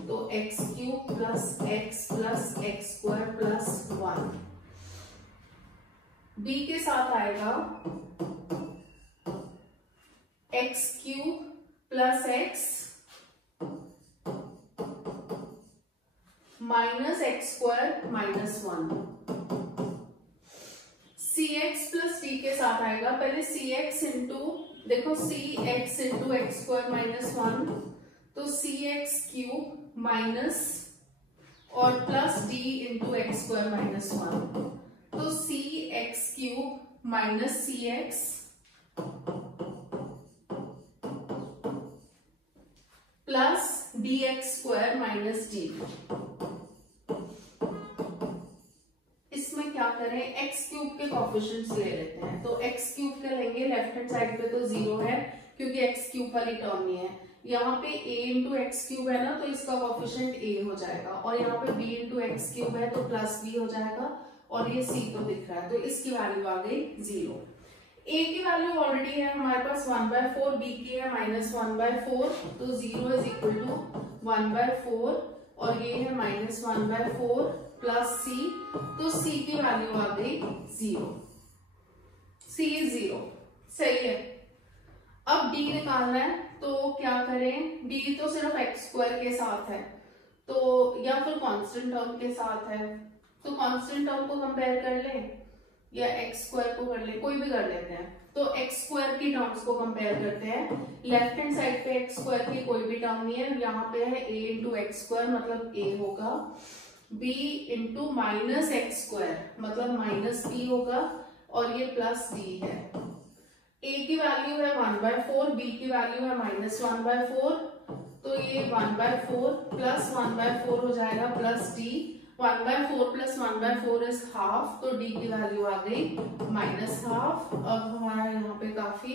तो x cube plus x square plus 1। B के साथ आएगा x cube plus x minus x square minus 1। C x plus d के साथ आएगा पहले सी एक्स इंटू, देखो c x into x square minus 1, तो सी एक्स क्यूब माइनस और plus d into x square minus 1, तो c x cube minus c x plus d x square minus d. इसमें क्या करें, एक्स क्यूब के कोफिशिएंट्स ले लेते हैं। तो एक्स क्यूब के लेंगे, लेफ्ट हैंड साइड पे तो 0 है क्योंकि एक्स क्यूब वाली टर्म नहीं है। यहाँ पे a इंटू एक्स क्यूब है ना, तो इसका कोफिशिएंट a हो जाएगा, और यहाँ पे b इंटू एक्स क्यूब है तो प्लस b हो जाएगा, और ये c तो दिख रहा है, तो इसकी वैल्यू आ गई 0। a की वैल्यू ऑलरेडी है हमारे पास 1/4, b की है -1/4, तो 0 इज इक्वल टू 1/4, और ये है -1/4 प्लस c, तो c की वैल्यू आ गई 0। c इज 0, सही है। अब d निकालना है, तो क्या करें, d तो सिर्फ एक्स स्क्वायर के साथ है, तो या फिर कांस्टेंट टर्म के साथ है, तो कांस्टेंट टर्म को कंपेयर कर ले या एक्स स्क्वायर को कर ले, कोई भी कर लेते हैं। तो एक्स स्क्वायर की टर्म्स को कंपेयर करते हैं। लेफ्ट हैंड साइड पे एक्स स्क्वायर की कोई भी टर्म नहीं है, यहाँ पे है a इंटू एक्स स्क्वायर मतलब a होगा, b into minus x square मतलब माइनस b होगा, और ये प्लस d है। a की वैल्यू है 1/4, b की वैल्यू है -1/4, तो ये 1/4 प्लस 1/4 हो जाएगा plus d। 1/4 plus 1/4 is half, तो d की वैल्यू आ गई -हाफ। अब हमारा यहाँ पे काफी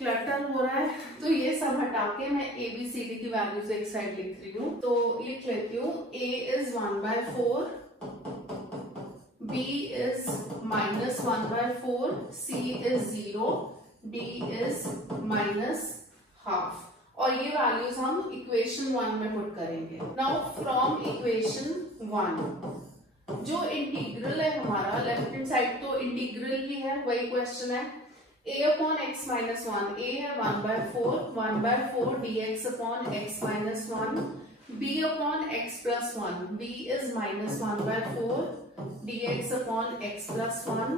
क्लटर हो रहा है, तो ये सब हटा के मैं a b c d की वैल्यूज एक साइड लिख रही हूँ। तो लिख लेती हूँ, a is 1/4, b is -1/4, c is 0, d is -half, और ये वैल्यूज हम इक्वेशन 1 में पुट करेंगे। नाउ फ्रॉम इक्वेशन 1 जो इंटीग्रल है हमारा, लेफ्ट हैंड साइड तो इंटीग्रल ही है, वही क्वेश्चन है। a upon x minus 1, a है 1/4 dx upon x minus 1, b upon x plus 1, b is -1/4 dx upon x plus 1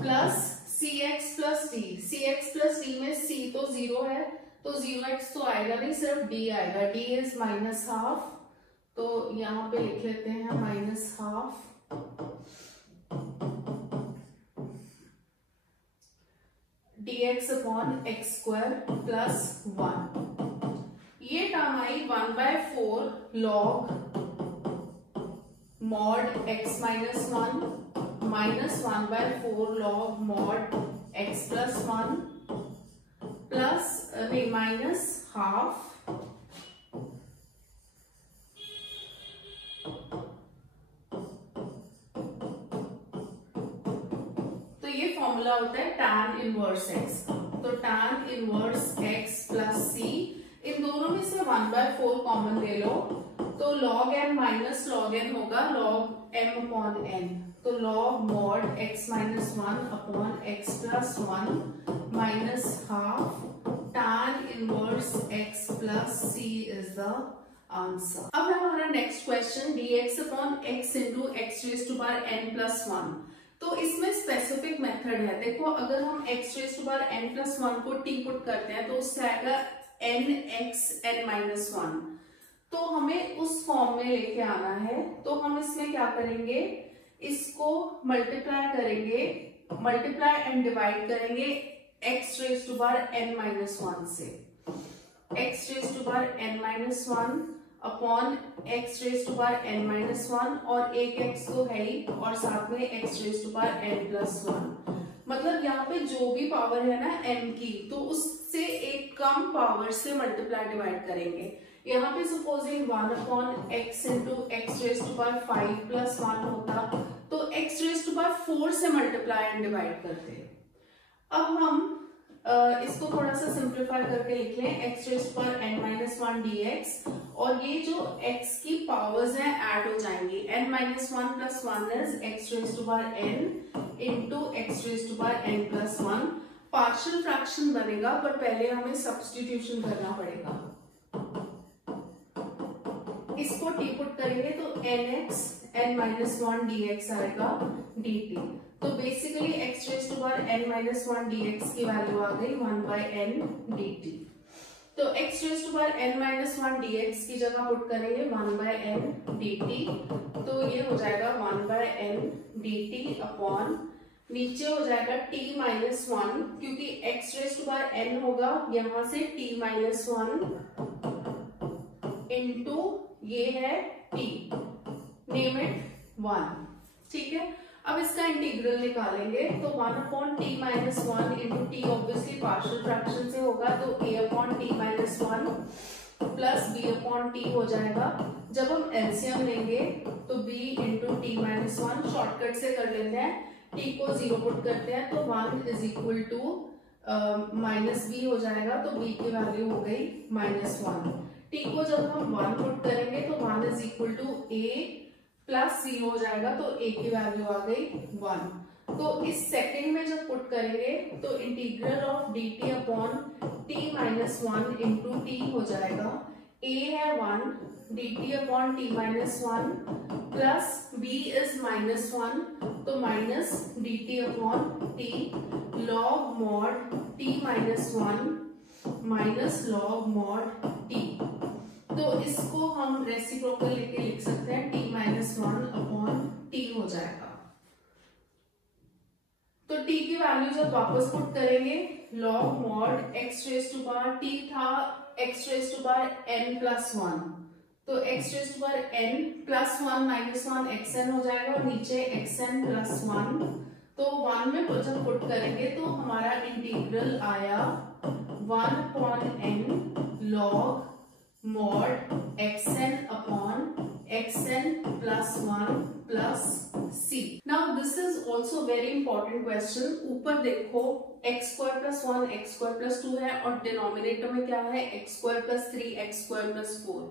plus cx plus d। cx plus d में c तो 0 है, तो 0x तो आएगा नहीं, सिर्फ d आएगा, d इज -हाफ, तो यहाँ पे लिख लेते हैं -half dx upon x square plus 1। ये टर्म आई 1/4 log mod x minus 1 minus 1/4 log mod x plus 1 plus minus half formula होता है tan इनवर्स x, तो tan inverse x plus c, इन दोनों में से 1/4 कॉमन ले लो, तो log m minus log n होगा log m अपॉन n, तो log mod x minus 1 upon x plus 1 minus half tan inverse x plus c is the answer. अब है हमारा next question, dx upon x into x raise to power n plus 1। तो इसमें स्पेसिफिक मेथड है, देखो अगर हम x raise to power n plus 1 को t पुट करते हैं तो उससे आएगा nx n माइनस 1, तो हमें उस फॉर्म में लेके आना है। तो हम इसमें क्या करेंगे, इसको मल्टीप्लाई करेंगे मल्टीप्लाई एंड डिवाइड करेंगे x raise to power n minus 1 से, x raise to power n minus 1 upon x raise to power n minus 1, और एक x तो है ही और साथ में x raise to power n plus 1। मतलब यहाँ पे जो भी पावर है ना n की, तो उससे एक कम पावर से मल्टीप्लाई डिवाइड करेंगे। यहाँ पे supposing 1 upon x into x raise to power 5 plus 1 होता, तो x रेज टू पावर 4 से मल्टीप्लाई एंड डिवाइड करते। अब हम इसको थोड़ा सा सिंप्लीफाई करके लिख लें, x raise to power n minus 1 dx, और ये जो x की पावर्स हैं ऐड हो जाएंगी। n minus 1 plus 1 is x raise to power n into x raise to power n plus 1। Partial fraction बनेगा, पर पहले हमें सब्स्टिट्यूशन करना पड़ेगा। इसको t पुट करेंगे तो nx n माइनस 1 dx आएगा dt। तो basically x raise to power n minus 1 dx की वैल्यू आ गई 1 बाय n dt। तो x raise to power n minus 1 dx की जगह पुट करेंगे 1 बाय n dt, तो ये हो जाएगा 1 बाय n dt अपॉन नीचे हो जाएगा t माइनस 1, क्योंकि x raise to power n होगा यहां से t माइनस 1 इंटू ये है t, नेम इट 1। ठीक है, अब इसका इंटीग्रल निकालेंगे तो 1 upon T minus 1 into T obviously partial fraction से होगा, तो a upon T minus 1 plus b upon T हो जाएगा। जब हम एलसीएम लेंगे तो b into T minus 1 shortcut से कर लेते हैं, t को 0 पुट करते हैं तो 1 is equal to minus b हो जाएगा, तो b की वैल्यू हो गई माइनस 1। t को जब हम 1 पुट करेंगे तो 1 is equal to a plus 0 हो जाएगा, तो a की वैल्यू आ गई 1। तो इस सेकंड में जब पुट करेंगे तो integral of dt upon t minus 1 into T हो जाएगा, a है 1 dt upon t minus 1 plus b is minus 1, तो minus dt upon t log mod t minus 1 minus log mod t। तो इसको हम रेसिप्रोकल लेके लिख सकते हैं, t माइनस 1 अपॉन t हो जाएगा। तो t की वैल्यू जब वापस पुट करेंगे log mod x raise to power t था x raise to power n plus 1, तो x raise to power n plus 1 minus 1 xn हो जाएगा, और नीचे xn प्लस 1। तो 1 में जब पुट करेंगे तो हमारा इंटीग्रल आया 1 upon n log mod xn upon xn plus 1 plus c। Now this is also very important question। ऊपर देखो x square plus 1 x square plus 2 है, और डिनोमिनेटर में क्या है x square plus 3 x square plus 4।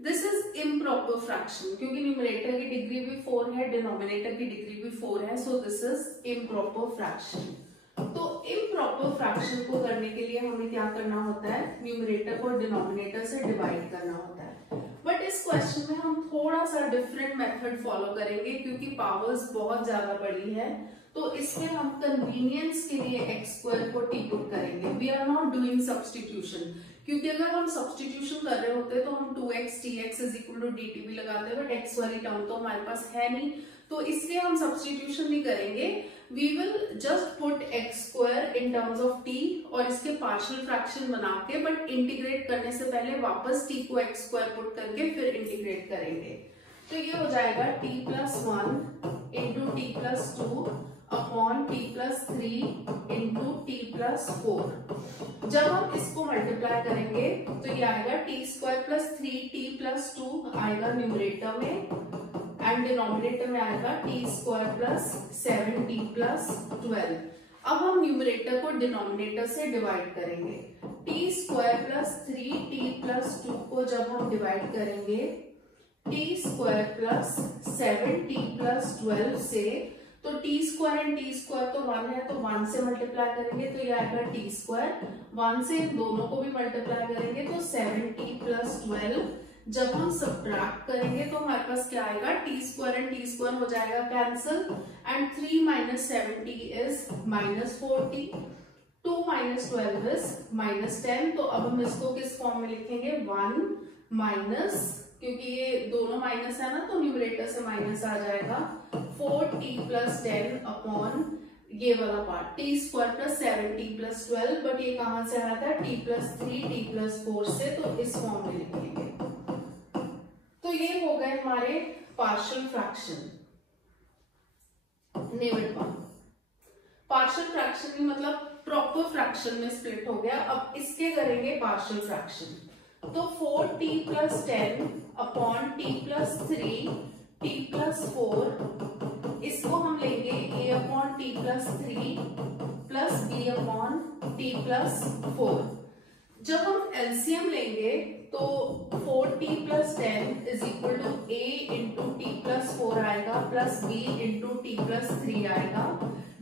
This is improper fraction, क्योंकि न्यूमरेटर की डिग्री भी 4 है, डिनोमिनेटर की डिग्री भी 4 है, so this is improper fraction. तो इम्प्रॉपर फ्रैक्शन को करने के लिए हमें क्या करना होता है, न्यूमरेटर को डिनोमिनेटर से डिवाइड करना होता है। बट इस क्वेश्चन में हम थोड़ा सा डिफरेंट मेथड फॉलो करेंगे, क्योंकि पावर्स बहुत ज्यादा बड़ी है, तो इसमें हम कन्वीनियंस के लिए एक्स स्क्वायर को टी पुट करेंगे। We are not doing substitution, क्योंकि अगर हम सब्सटीट्यूशन कर रहे होते तो हम 2x dx is equal to dt भी लगाते हैं, बट x वाली टर्म तो हमारे पास है नहीं, तो इसलिए हम सब्सटीट्यूशन नहीं करेंगे। We will just put x square in terms of t और इसके पार्शियल फ्रैक्शन बना के, बट इंटीग्रेट करने से पहले वापस t को एक्स स्क्वायर पुट करके फिर इंटीग्रेट करेंगे। तो ये हो जाएगा t plus 1 into t plus 2 upon t plus 3 into t plus 4। जब हम इसको मल्टीप्लाई करेंगे तो ये आएगा T square plus 3t plus 2 आएगा न्यूमरेटर में, एंड डिनोमिनेटर में आएगा T square plus 7t plus 12। अब हम न्यूमरेटर को डिनोमिनेटर से डिवाइड करेंगे। T square plus 3t plus 2 को जब हम डिवाइड करेंगे T square plus 7t plus 12 से, तो T square and T square तो 1 है, तो 1 से मल्टीप्लाई करेंगे तो ये आएगा टी स्क्वायर, 1 से दोनों को भी मल्टीप्लाई करेंगे तो 7t प्लस 12। जब हम सब्ट्रैक्ट करेंगे तो हमारे पास क्या आएगा, T square and T square हो जाएगा cancel, and 3 minus 7t is minus 4t, 2 minus 12 is minus 10। तो अब हम इसको किस फॉर्म में लिखेंगे, 1 माइनस, क्योंकि ये दोनों माइनस है ना तो न्यूमरेटर से माइनस आ जाएगा, 4t प्लस 10 अपॉन ये वाला part T square plus 7t plus 12, but ये कहां से आया था, t प्लस 3 t प्लस 4 से, तो इस फॉर्म में लिखेंगे। तो ये हो गए हमारे partial fraction. Name partial fraction की मतलब प्रॉपर फ्रैक्शन में स्प्लिट हो गया। अब इसके करेंगे पार्शियल फ्रैक्शन। तो 4t plus 10 upon t plus 3 t plus 4, इसको हम लेंगे a upon t plus 3 plus b upon t plus 4। जब हम एलसीएम लेंगे तो 4t plus 10 is equal to a into t plus 4 आएगा plus b into t plus 3 आएगा।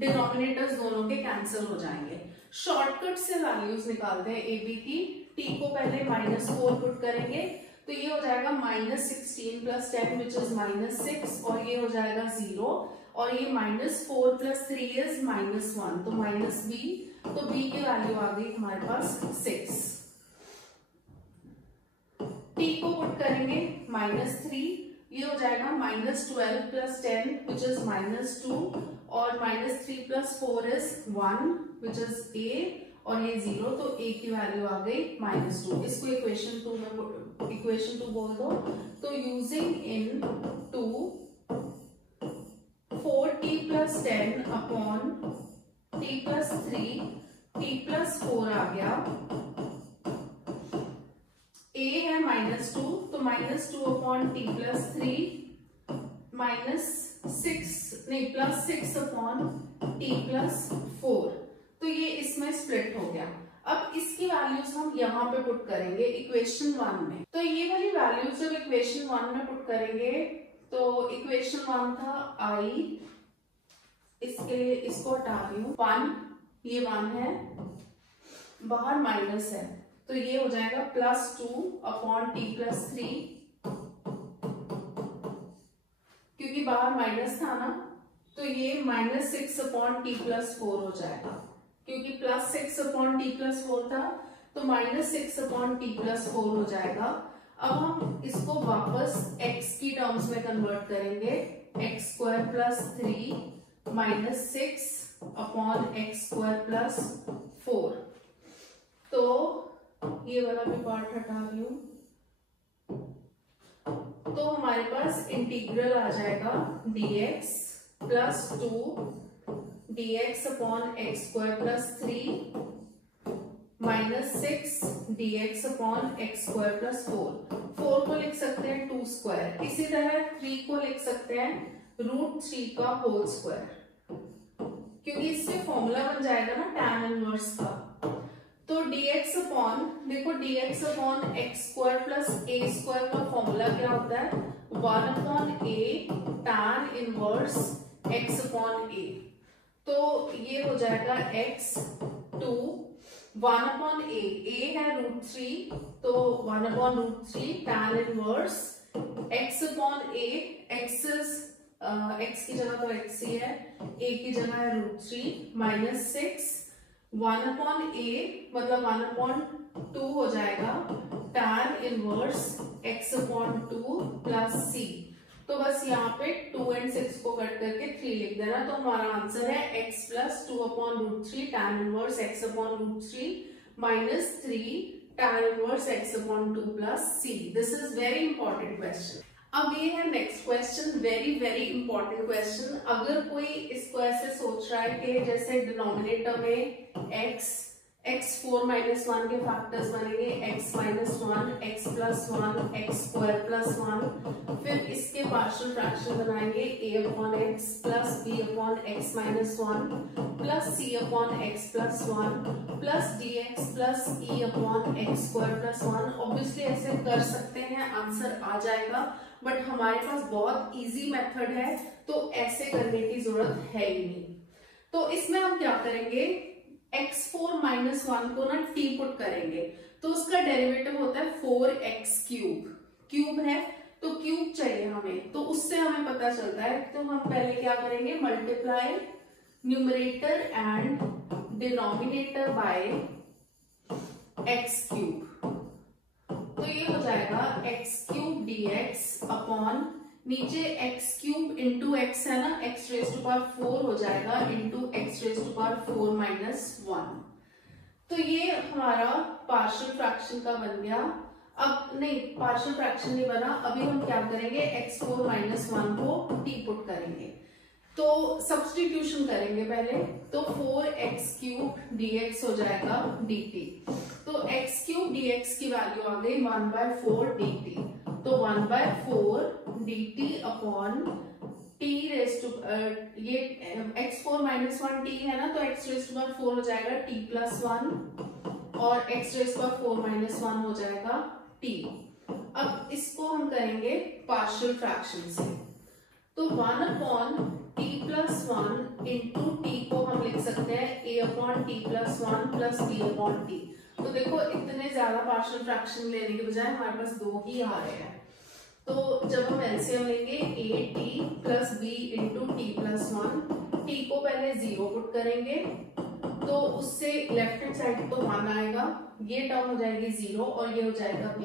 डिनोमिनेटर्स दोनों के कैंसिल हो जाएंगे। शॉर्टकट से वैल्यूज निकालते हैं ए बी की। t को पहले -4 पुट करेंगे तो ये हो जाएगा -16 प्लस 10 विच इज -6, और ये हो जाएगा 0, और ये -4 प्लस 3 इज -1, तो -b, तो b की वैल्यू आ गई हमारे पास 6। t को पुट करेंगे -3, ये हो जाएगा -12 प्लस 10 विच इज -2, और -3 plus 4 is 1 which is a, और ये 0, तो a की वैल्यू आ गई -2। इसको इक्वेशन 2 में इक्वेशन 2 बोल दो। तो using in 2 4t plus 10 upon t plus 3 t plus 4 आ गया। a है -2, तो -2 upon t plus 3 plus 6 upon t plus 4, तो ये इसमें स्प्लिट हो गया। अब इसकी वैल्यूज हम यहाँ पे पुट करेंगे इक्वेशन 1 में। तो ये वाली वैल्यूज जब इक्वेशन 1 में पुट करेंगे तो इक्वेशन 1 था i, इसके लिए इसको हटा रही हूँ, 1, ये 1 है, बाहर माइनस है, तो ये हो जाएगा +2 अपॉन t प्लस 3, क्योंकि बाहर माइनस था ना, तो ये -6 अपॉन t प्लस 4 हो जाएगा, क्योंकि +6 अपॉन t प्लस 4 था, तो -6 अपॉन t प्लस 4 हो जाएगा। अब हम इसको वापस x की टर्म्स में कन्वर्ट करेंगे, x² plus 3 -6 upon x² plus 4, तो ये वाला भी पार्ट हटा रही हूं, तो हमारे पास इंटीग्रल आ जाएगा dx plus 2 dx upon x² plus 3 -6 dx upon x² plus 4 को लिख सकते हैं 2², इसी तरह 3 को लिख सकते हैं √3 का होल स्क्वायर, क्योंकि इससे फॉर्मूला बन जाएगा ना tan इनवर्स का। तो dx अपॉन, देखो dx upon x² plus a² का फॉर्मूला क्या होता है, 1 upon a tan inverse x upon a, तो ये हो जाएगा x2 1 अपॉन a है √3, तो 1 upon √3 tan inverse x upon a, x की जगह तो x ही है, a की जगह है √3 -6 1 अपॉन a मतलब 1 अपॉन 2 हो जाएगा tan inverse x upon 2 plus c। तो बस यहाँ पे 2 और 6 को कट करके 3 लिख देना, तो हमारा आंसर है x plus 2 upon √3 tan inverse x upon √3 -3 tan inverse x upon 2 plus c। This is very important question. अब ये है next question, very very important question. अगर कोई इसको ऐसे सोच रहा है कि जैसे डिनोमिनेटर में x4 -1 के फैक्टर्स बनेंगे, x -1 x plus 1 x² plus 1, फिर इसके पार्शियल फ्रैक्शन बनाएंगे a upon x plus b upon x -1 plus c upon x plus 1 plus dx plus e upon x² plus 1। Obviously ऐसे कर सकते हैं, आंसर आ जाएगा, बट हमारे पास बहुत इजी मेथड है, तो ऐसे करने की जरूरत है ही नहीं। तो इसमें हम क्या करेंगे, x4 -1 को ना t पुट करेंगे, तो उसका डेरिवेटिव होता है 4x3, क्यूब है तो क्यूब चाहिए हमें, तो उससे हमें पता चलता है। तो हम पहले क्या करेंगे, multiply numerator and denominator by x3, तो ये हो जाएगा x3 dx अपॉन नीचे एक्स क्यूब इंटू एक्स है ना, एक्स रेज टू पावर 4 हो जाएगा into x raise to power 4 minus 1। तो ये हमारा पार्शियल फ्रैक्शन का बन गया। अब नहीं, पार्शियल फ्रैक्शन नहीं बना, अभी हम क्या करेंगे, x4 माइनस 1 को t पुट करेंगे। तो सब्स्टिट्यूशन करेंगे पहले, तो 4x क्यूब dx हो जाएगा dt। तो x क्यूब dx की वैल्यू आ गई 1/4 dt। तो 1/4 dt upon t raise to, ये x4 माइनस 1 t है ना, तो x रेज टू 4 हो जाएगा t प्लस 1 और x रेज टू 4 माइनस 1 हो जाएगा t। अब इसको हम करेंगे पार्शियल फ्रैक्शन से, तो 1 upon t plus 1 into t को हम लिख सकते हैं a upon t plus 1 plus b upon t। तो देखो इतने ज्यादा पार्शियल फ्रैक्शन लेने के बजाय हमारे पास दो ही आ रहे हैं। तो जब हम एलसीएम लेंगे a t plus b into t plus 1, t को पहले 0 पुट करेंगे तो उससे लेफ्ट हैंड साइड तो 1 आएगा, ये टर्म हो जाएगी 0 और ये हो जाएगा b,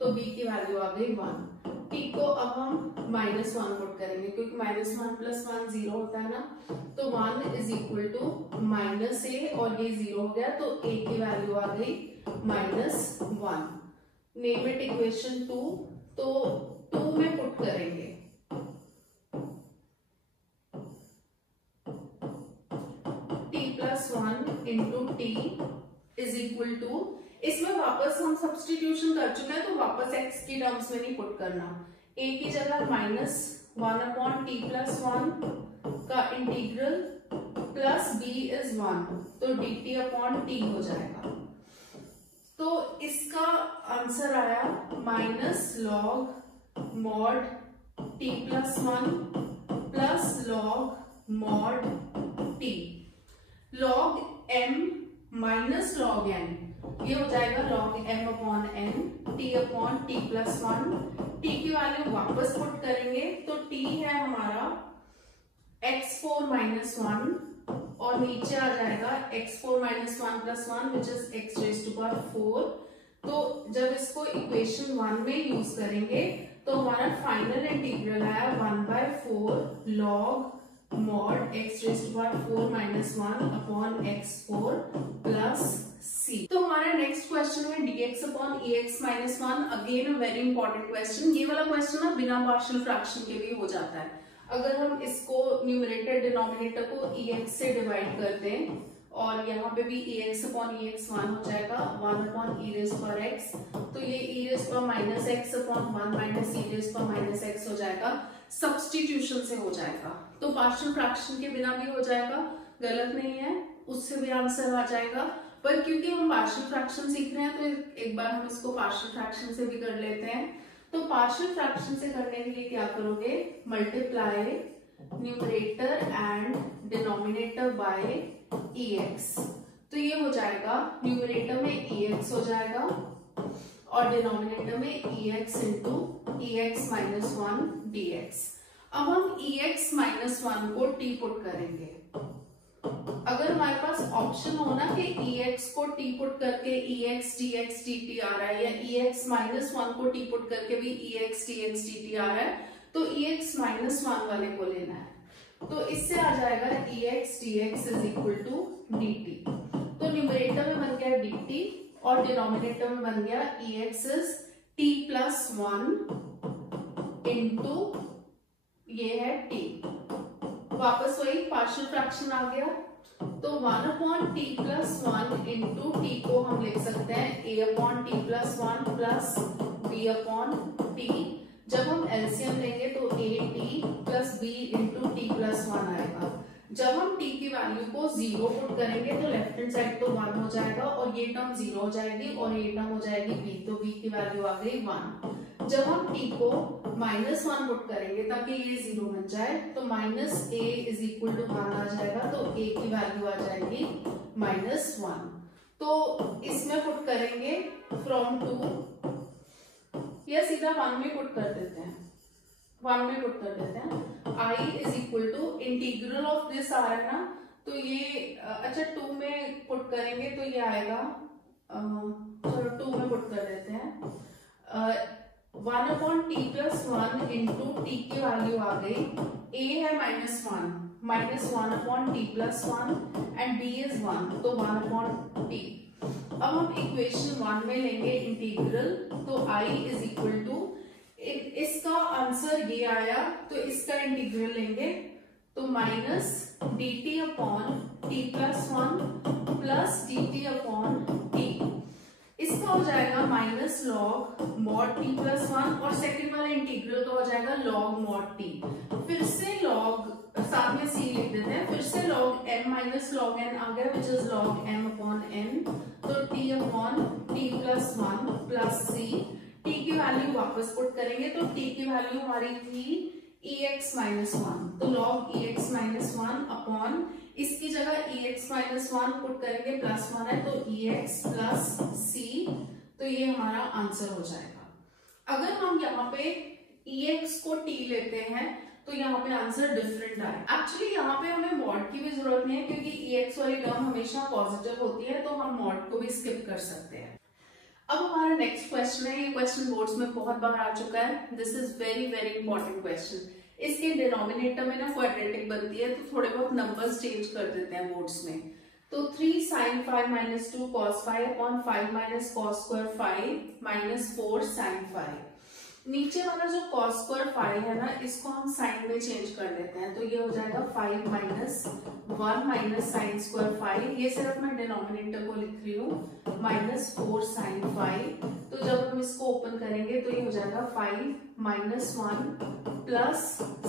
तो b की वैल्यू आ गई 1। t को अब हम माइनस 1 पुट करेंगे क्योंकि माइनस 1 प्लस 1 0 होता है ना, तो 1 is equal to minus a और ये 0 हो गया, तो a की वैल्यू आ गई माइनस 1। नेम इट इक्वेशन 2, तो 2 में पुट करेंगे t plus 1 into t is equal to, इसमें वापस हम सब्स्टिट्यूशन कर चुके हैं तो वापस x की टर्म्स में नहीं पुट करना। a की जगह माइनस 1 अपॉन टी प्लस 1 का इंटीग्रल प्लस b इज 1, तो dt अपॉन t हो जाएगा। तो इसका आंसर आया minus log mod t plus 1 plus log mod t। Log m minus log n, ये हो जाएगा log m upon n t upon t plus 1। t की वैल्यू वापस पुट करेंगे तो t है हमारा x4 माइनस 1 और नीचे आ जाएगा x4 minus 1 plus 1 which is x raise to power 4। तो जब इसको इक्वेशन 1 में यूज करेंगे तो हमारा फाइनल इंटीग्रल आया 1/4 log mod x raise to power 4 minus 1 upon x4 plus c। तो हमारा नेक्स्ट क्वेश्चन है dx upon ex minus 1। Again a very important question. ये वाला क्वेश्चन ना बिना पार्शियल फ्रैक्शन के भी हो जाता है। अगर हम इसको न्यूमरेटर डिनोमिनेटर को ex से डिवाइड कर दें और यहाँ पे भी ex अपॉन ex 1 हो जाएगा, 1 अपॉन e रेज पर x, तो ये e रेज पर minus x upon 1 minus e raise पर माइनस x हो जाएगा, सब्स्टिट्यूशन से हो जाएगा। तो पार्शियल फ्रैक्शन के बिना भी हो जाएगा, गलत नहीं है, उससे भी आंसर आ जाएगा। पर क्योंकि हम पार्शियल फ्रैक्शन सीख रहे हैं तो एक बार हम इसको पार्शियल फ्रैक्शन से भी कर लेते हैं। तो पार्शियल फ्रैक्शन से करने के लिए क्या करोगे, multiply numerator and denominator bye ex। तो ये हो जाएगा न्यूमरेटर में ex हो जाएगा और डिनोमिनेटर में ex into ex minus 1 dx। अब हम ex माइनस 1 को t पुट करेंगे। अगर हमारे पास ऑप्शन हो ना कि ex को t पुट करके ex dx dt आ रहा है या ex माइनस 1 को t पुट करके भी ex dx dt आ रहा है, तो ex माइनस 1 वाले को लेना है। तो इससे आ जाएगा ex dx is equal to dt। तो न्यूमरेटर में बन गया dt और डिनोमिनेटर में बन गया ex is t plus 1 into ये है t। वापस वही पार्शियल फ्रैक्शन आ गया, तो 1 upon t plus 1 into T को हम लिख सकते हैं a upon t plus 1 plus b upon T. जब हम एलसीएम लेंगे तो a T plus b into t plus 1 आएगा। जब हम t की वैल्यू को 0 पुट करेंगे तो लेफ्ट हैंड साइड तो 1 हो जाएगा और ये टर्म 0 हो जाएगी और ये टर्म हो जाएगी b, तो b की वैल्यू आ गई 1। जब हम t को माइनस 1 पुट करेंगे ताकि ये 0 बन जाए तो minus a is equal to 1 आ जाएगा, तो a की वैल्यू आ जाएगी माइनस 1। तो इसमें पुट करेंगे फ्रॉम 2 या सीधा 1 में पुट कर देते हैं, 1 में पुट कर देते हैं। i is equal to integral of this आ रहा है ना, तो ये अच्छा 2 में पुट करेंगे तो ये आएगा, चलो 2 में पुट कर देते हैं। 1 upon t plus 1 into T की वैल्यू आ गई, a है -1 upon t plus 1 and b is 1, तो 1 अपॉन टी। अब हम इक्वेशन 1 में लेंगे इंटीग्रल, तो i इज इक्वल टू, इसका आंसर ये आया तो इसका इंटीग्रल लेंगे, तो minus D t upon t plus 1 plus D t upon T, इसका हो जाएगा minus log mod T plus 1 और सेकंड वाला इंटीग्रल का हो जाएगा लॉग मॉड टी, फिर से लॉग साथ में c लिख देते हैं, फिर से log m minus log n आ गया which is log m upon n, तो t upon t plus 1 plus c, t की वैल्यू वापस पुट करेंगे तो t की वैल्यू हमारी थी ex माइनस 1, तो log ex माइनस 1 अपॉन इसकी जगह ex माइनस 1 पुट करेंगे प्लस 1 है तो ex प्लस c, तो ये हमारा आंसर हो जाएगा। अगर हम यहाँ पे ex को t लेते हैं तो यहाँ पे आंसर डिफरेंट आए। एक्चुअली यहाँ पे हमें मॉड की भी जरूरत नहीं है क्योंकि ex वाली टर्म हमेशा पॉजिटिव होती है, तो हम मॉड को भी स्किप कर सकते हैं। अब हमारा नेक्स्ट क्वेश्चन है, ये क्वेश्चन बोर्ड्स में बहुत बार आ चुका है, this is very very important question. इसके डिनोमिनेटर में ना क्वाड्रेटिक बनती है तो थोड़े बहुत नंबर्स चेंज कर देते हैं बोर्ड्स में, तो 3 sin 5 minus 2 cos 5 upon 5 minus cos square 5 minus 4 sin 5, नीचे वाला जो cos स्क्वायर 5 है ना, इसको हम साइन में चेंज कर देते हैं, तो ये हो जाएगा 5 माइनस 1 माइनस साइन स्क्वायर 5, ये सिर्फ मैं डिनोमिनेटर को लिख रही हूँ, माइनस 4 साइन 5, तो जब हम इसको ओपन करेंगे तो ये हो जाएगा 5 minus 1 plus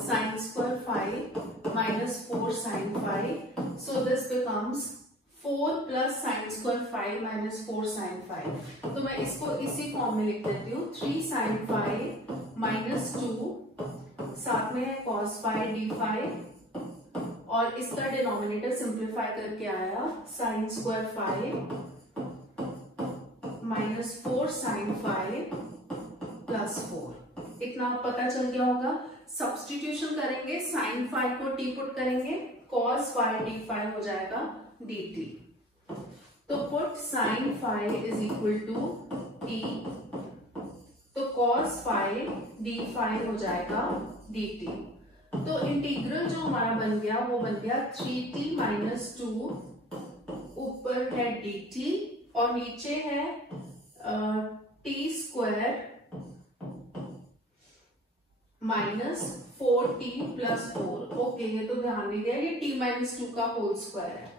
sine square 5 minus 4 sine 5, so this becomes 4 plus sine square 5 minus 4 sine 5, तो मैं इसको इसी फॉर्म में लिख देती हूँ, 3 साइन 5 माइनस 2, साथ में है cos 5 d5, और इसका डिनोमिनेटर सिंप्लीफाई करके आया sine square 5 minus 4 sine 5 plus 4, इतना पता चल गया होगा। सब्स्टिट्यूशन करेंगे, साइन 5 को t पुट करेंगे, cos 5 d5 हो जाएगा dt, तो put sin 5 is equal to t, तो cos 5 d5 हो जाएगा dt, तो इंटीग्रल जो हमारा बन गया वो बन गया 3t माइनस 2, ऊपर है dt और नीचे है t square minus 4t plus 4, okay ये तो ध्यान नहीं दिया, ये t माइनस 2 का होल स्क्वायर है,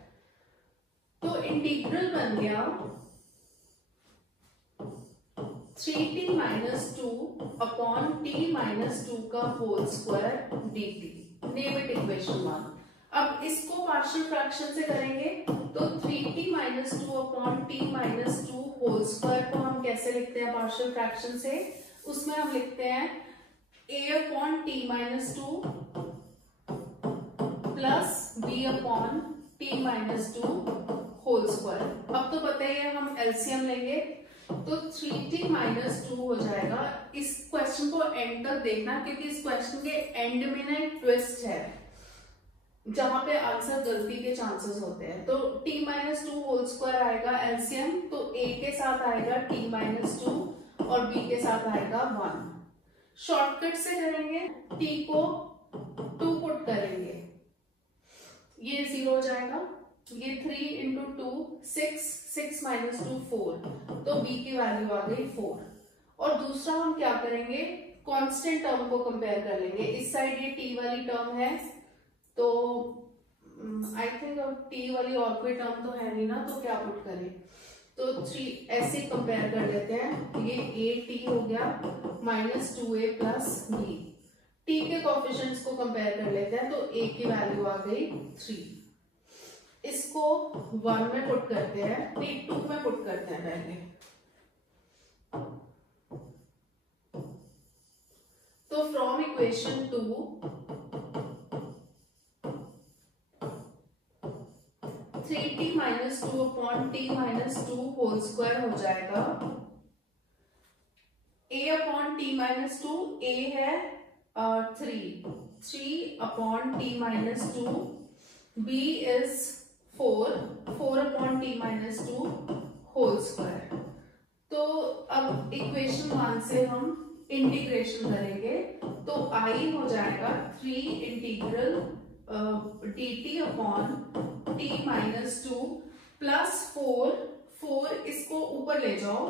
तो इंटीग्रल बन गया 3t minus 2 upon t minus 2 का whole square dt, name it equation 1। अब इसको पार्शियल फ्रैक्शन से करेंगे तो 3t minus 2 upon t minus 2 whole square को हम कैसे लिखते हैं पार्शियल फ्रैक्शन से, उसमें हम लिखते हैं a upon t minus 2 plus b upon t minus 2 whole square. अब तो पता है हम एलसीएम लेंगे तो 3t माइनस 2 हो जाएगा। इस क्वेश्चन को एंड तक देखना क्योंकि इस क्वेश्चन के एंड में ना एक ट्विस्ट है जहां पे आंसर गलती के चांसेस होते हैं। तो t माइनस 2 होल स्क्वायर आएगा एलसीएम, तो a के साथ आएगा t माइनस 2 और b के साथ आएगा 1। शॉर्टकट से करेंगे, t को 2 पुट करेंगे, ये 0 हो जाएगा, ये 3 इंटू 2 6, 6 माइनस 2 4, तो b की वैल्यू आ गई 4। और दूसरा हम क्या करेंगे, कांस्टेंट टर्म को कंपेयर कर लेंगे। इस साइड ये t वाली टर्म है तो आई थिंक अब t वाली और कोई टर्म तो है नहीं ना, तो क्या पुट करें, तो 3 ऐसे कंपेयर कर लेते हैं, ये a t हो गया minus 2a plus b, t के कोफिशिएंट्स को कंपेयर कर लेते हैं तो a की वैल्यू आ गई 3, इसको 1 में पुट करते हैं, नहीं 2 में पुट करते हैं पहले, तो from equation 2 3t minus 2 upon t minus 2 whole square हो जाएगा a upon t minus 2, a है 3 upon t minus 2, b is 4 upon t minus 2 whole square. तो अब इक्वेशन 1 से हम इंटीग्रेशन करेंगे तो आई हो जाएगा 3 integral dt upon t minus 2 plus 4 इसको ऊपर ले जाओ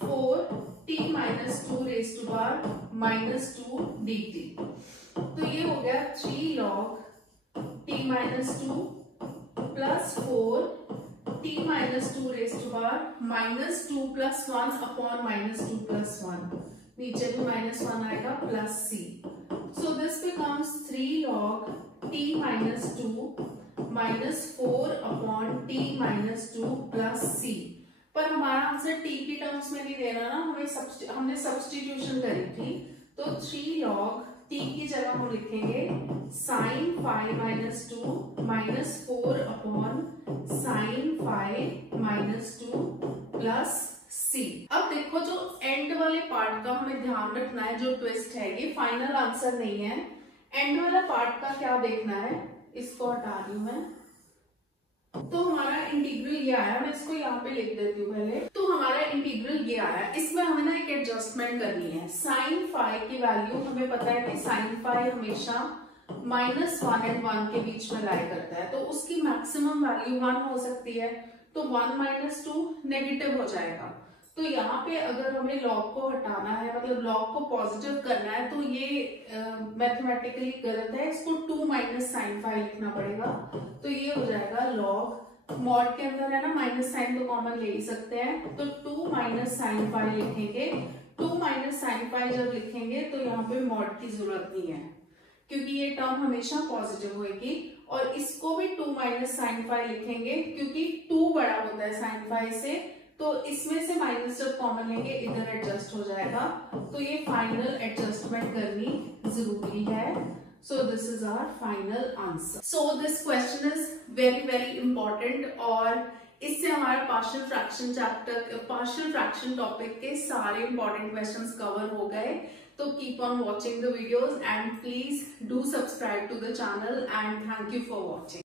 4t minus 2 raise to power minus 2 dt। तो ये हो गया 3 log t minus 2 plus 4t minus 2 raise to power minus 2 plus 1 upon minus 2 plus 1, नीचे भी माइनस 1 आएगा plus c। So this becomes 3 log t minus 2 minus 4 upon t minus 2 plus c। पर हमारा आंसर t की टर्म्स में नहीं दे रहा ना, हमने सब्स्टिट्यूशन करी थी। तो 3 log t की जगह हम लिखेंगे sin phi minus 2 minus 4 upon sin phi minus 2 plus c। अब देखो जो एंड वाले पार्ट का हमें ध्यान रखना है, जो ट्विस्ट है, ये फाइनल आंसर नहीं है। एंड वाला पार्ट का क्या देखना है, इसको हटा रही हूं मैं। तो हमारा इंटीग्रल ये आया, मैं इसको यहाँ पे लिख देती हूँ पहले। तो हमारा इंटीग्रल ये आया, इसमें हमें ना एक एडजस्टमेंट करनी है। साइन फाई की वैल्यू हमें पता है कि साइन फाई हमेशा -1 और 1 के बीच में लाई करता है, तो उसकी मैक्सिमम वैल्यू 1 हो सकती है। तो 1 - 2 नेगेटिव हो जाएगा। तो यहाँ पे अगर हमें लॉग को हटाना है, मतलब लॉग को पॉजिटिव करना है, तो ये मैथमेटिकली गलत है, इसको 2 माइनस साइन फाई लिखना पड़ेगा। तो ये हो जाएगा लॉग, मॉड के अंदर है ना माइनस साइन, तो कॉमन ले ही सकते हैं। तो 2 माइनस साइन फाई लिखेंगे। 2 माइनस साइन फाई जब लिखेंगे तो यहाँ पे मॉड की जरूरत नहीं है, क्योंकि ये टर्म हमेशा पॉजिटिव होगी। और इसको भी 2 माइनस साइन फाई लिखेंगे, क्योंकि 2 बड़ा होता है साइन फाई से, तो इसमें से माइनस जब कॉमन लेंगे इधर एडजस्ट हो जाएगा। तो ये फाइनल एडजस्टमेंट करनी जरूरी है। So this is our final answer. So this question is very very important, और इससे हमारा partial fraction chapter, partial fraction topic के सारे इंपॉर्टेंट क्वेश्चंस कवर हो गए। तो keep on watching the videos and please do subscribe to the channel, and thank you for watching.